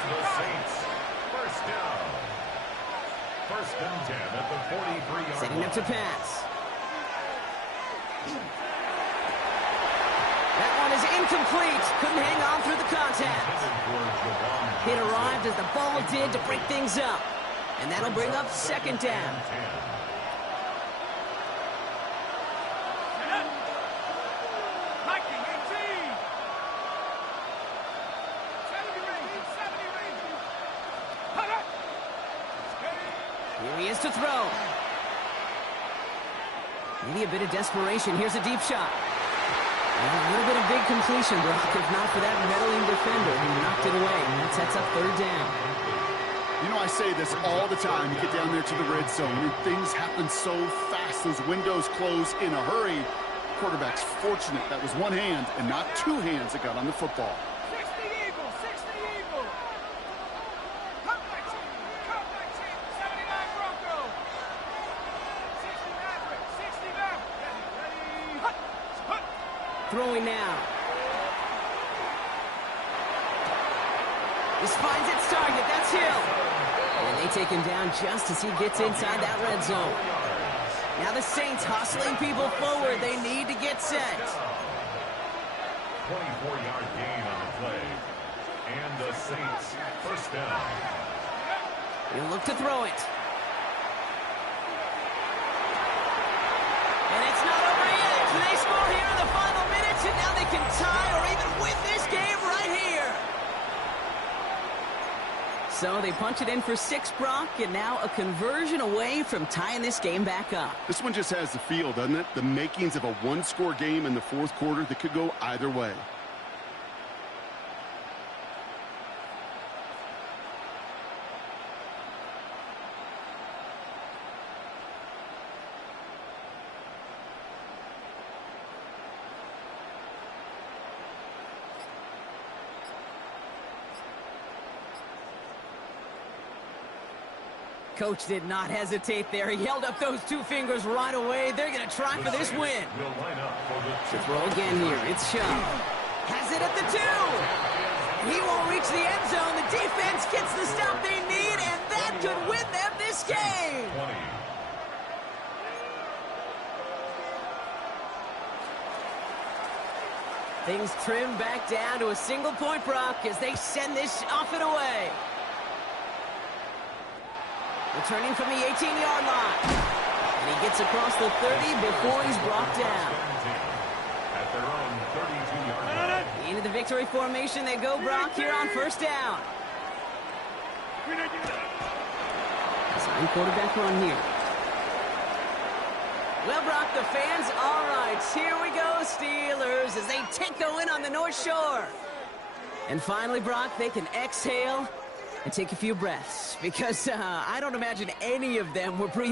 The Saints, 1st down. 1st and 10 at the 43-yard line. Setting up to pass. That one is incomplete. Couldn't hang on through the contact. It arrived as the ball did to break things up. And that'll bring up 2nd down. Here he is to throw. Maybe a bit of desperation. Here's a deep shot. A little bit of big completion, Brock, if not for that meddling defender who knocked it away. And that sets up third down. You know, I say this all the time. You get down there to the red zone, and things happen so fast. Those windows close in a hurry. Quarterback's fortunate that was one hand and not two hands that got on the football. 60 Eagles, 60 Eagles. Come back team, 79 Broncos. 60 Mavericks, 60 Mavericks. Ready, hut, hut. Throwing now. This finds its target. That's Hill. And they take him down just as he gets inside that red zone. Now the Saints hustling people forward. They need to get set. 24-yard gain on the play. And the Saints first down. He'll look to throw it. And it's not over yet. They score here in the final minutes, and now they can tie or even win this game right here. So they punch it in for 6, Brock, and now a conversion away from tying this game back up. This one just has the feel, doesn't it? The makings of a one-score game in the fourth quarter that could go either way. Coach did not hesitate there. He held up those 2 fingers right away. They're going to try for this win. Will line up for the To throw again here. It's Shaw. Has it at the 2. He won't reach the end zone. The defense gets the stop they need, and that could win them this game. 20. Things trim back down to a single point, Brock, as they send this off and away. Returning from the 18-yard line. And he gets across the 30 before he's brought down. At their own 32-yard line. Into the victory formation they go, Brock, here on first down. Sign quarterback run here. Well, Brock, the fans, all right. Here we go, Steelers, as they take the win on the North Shore. And finally, Brock, they can exhale and take a few breaths, because I don't imagine any of them were breathing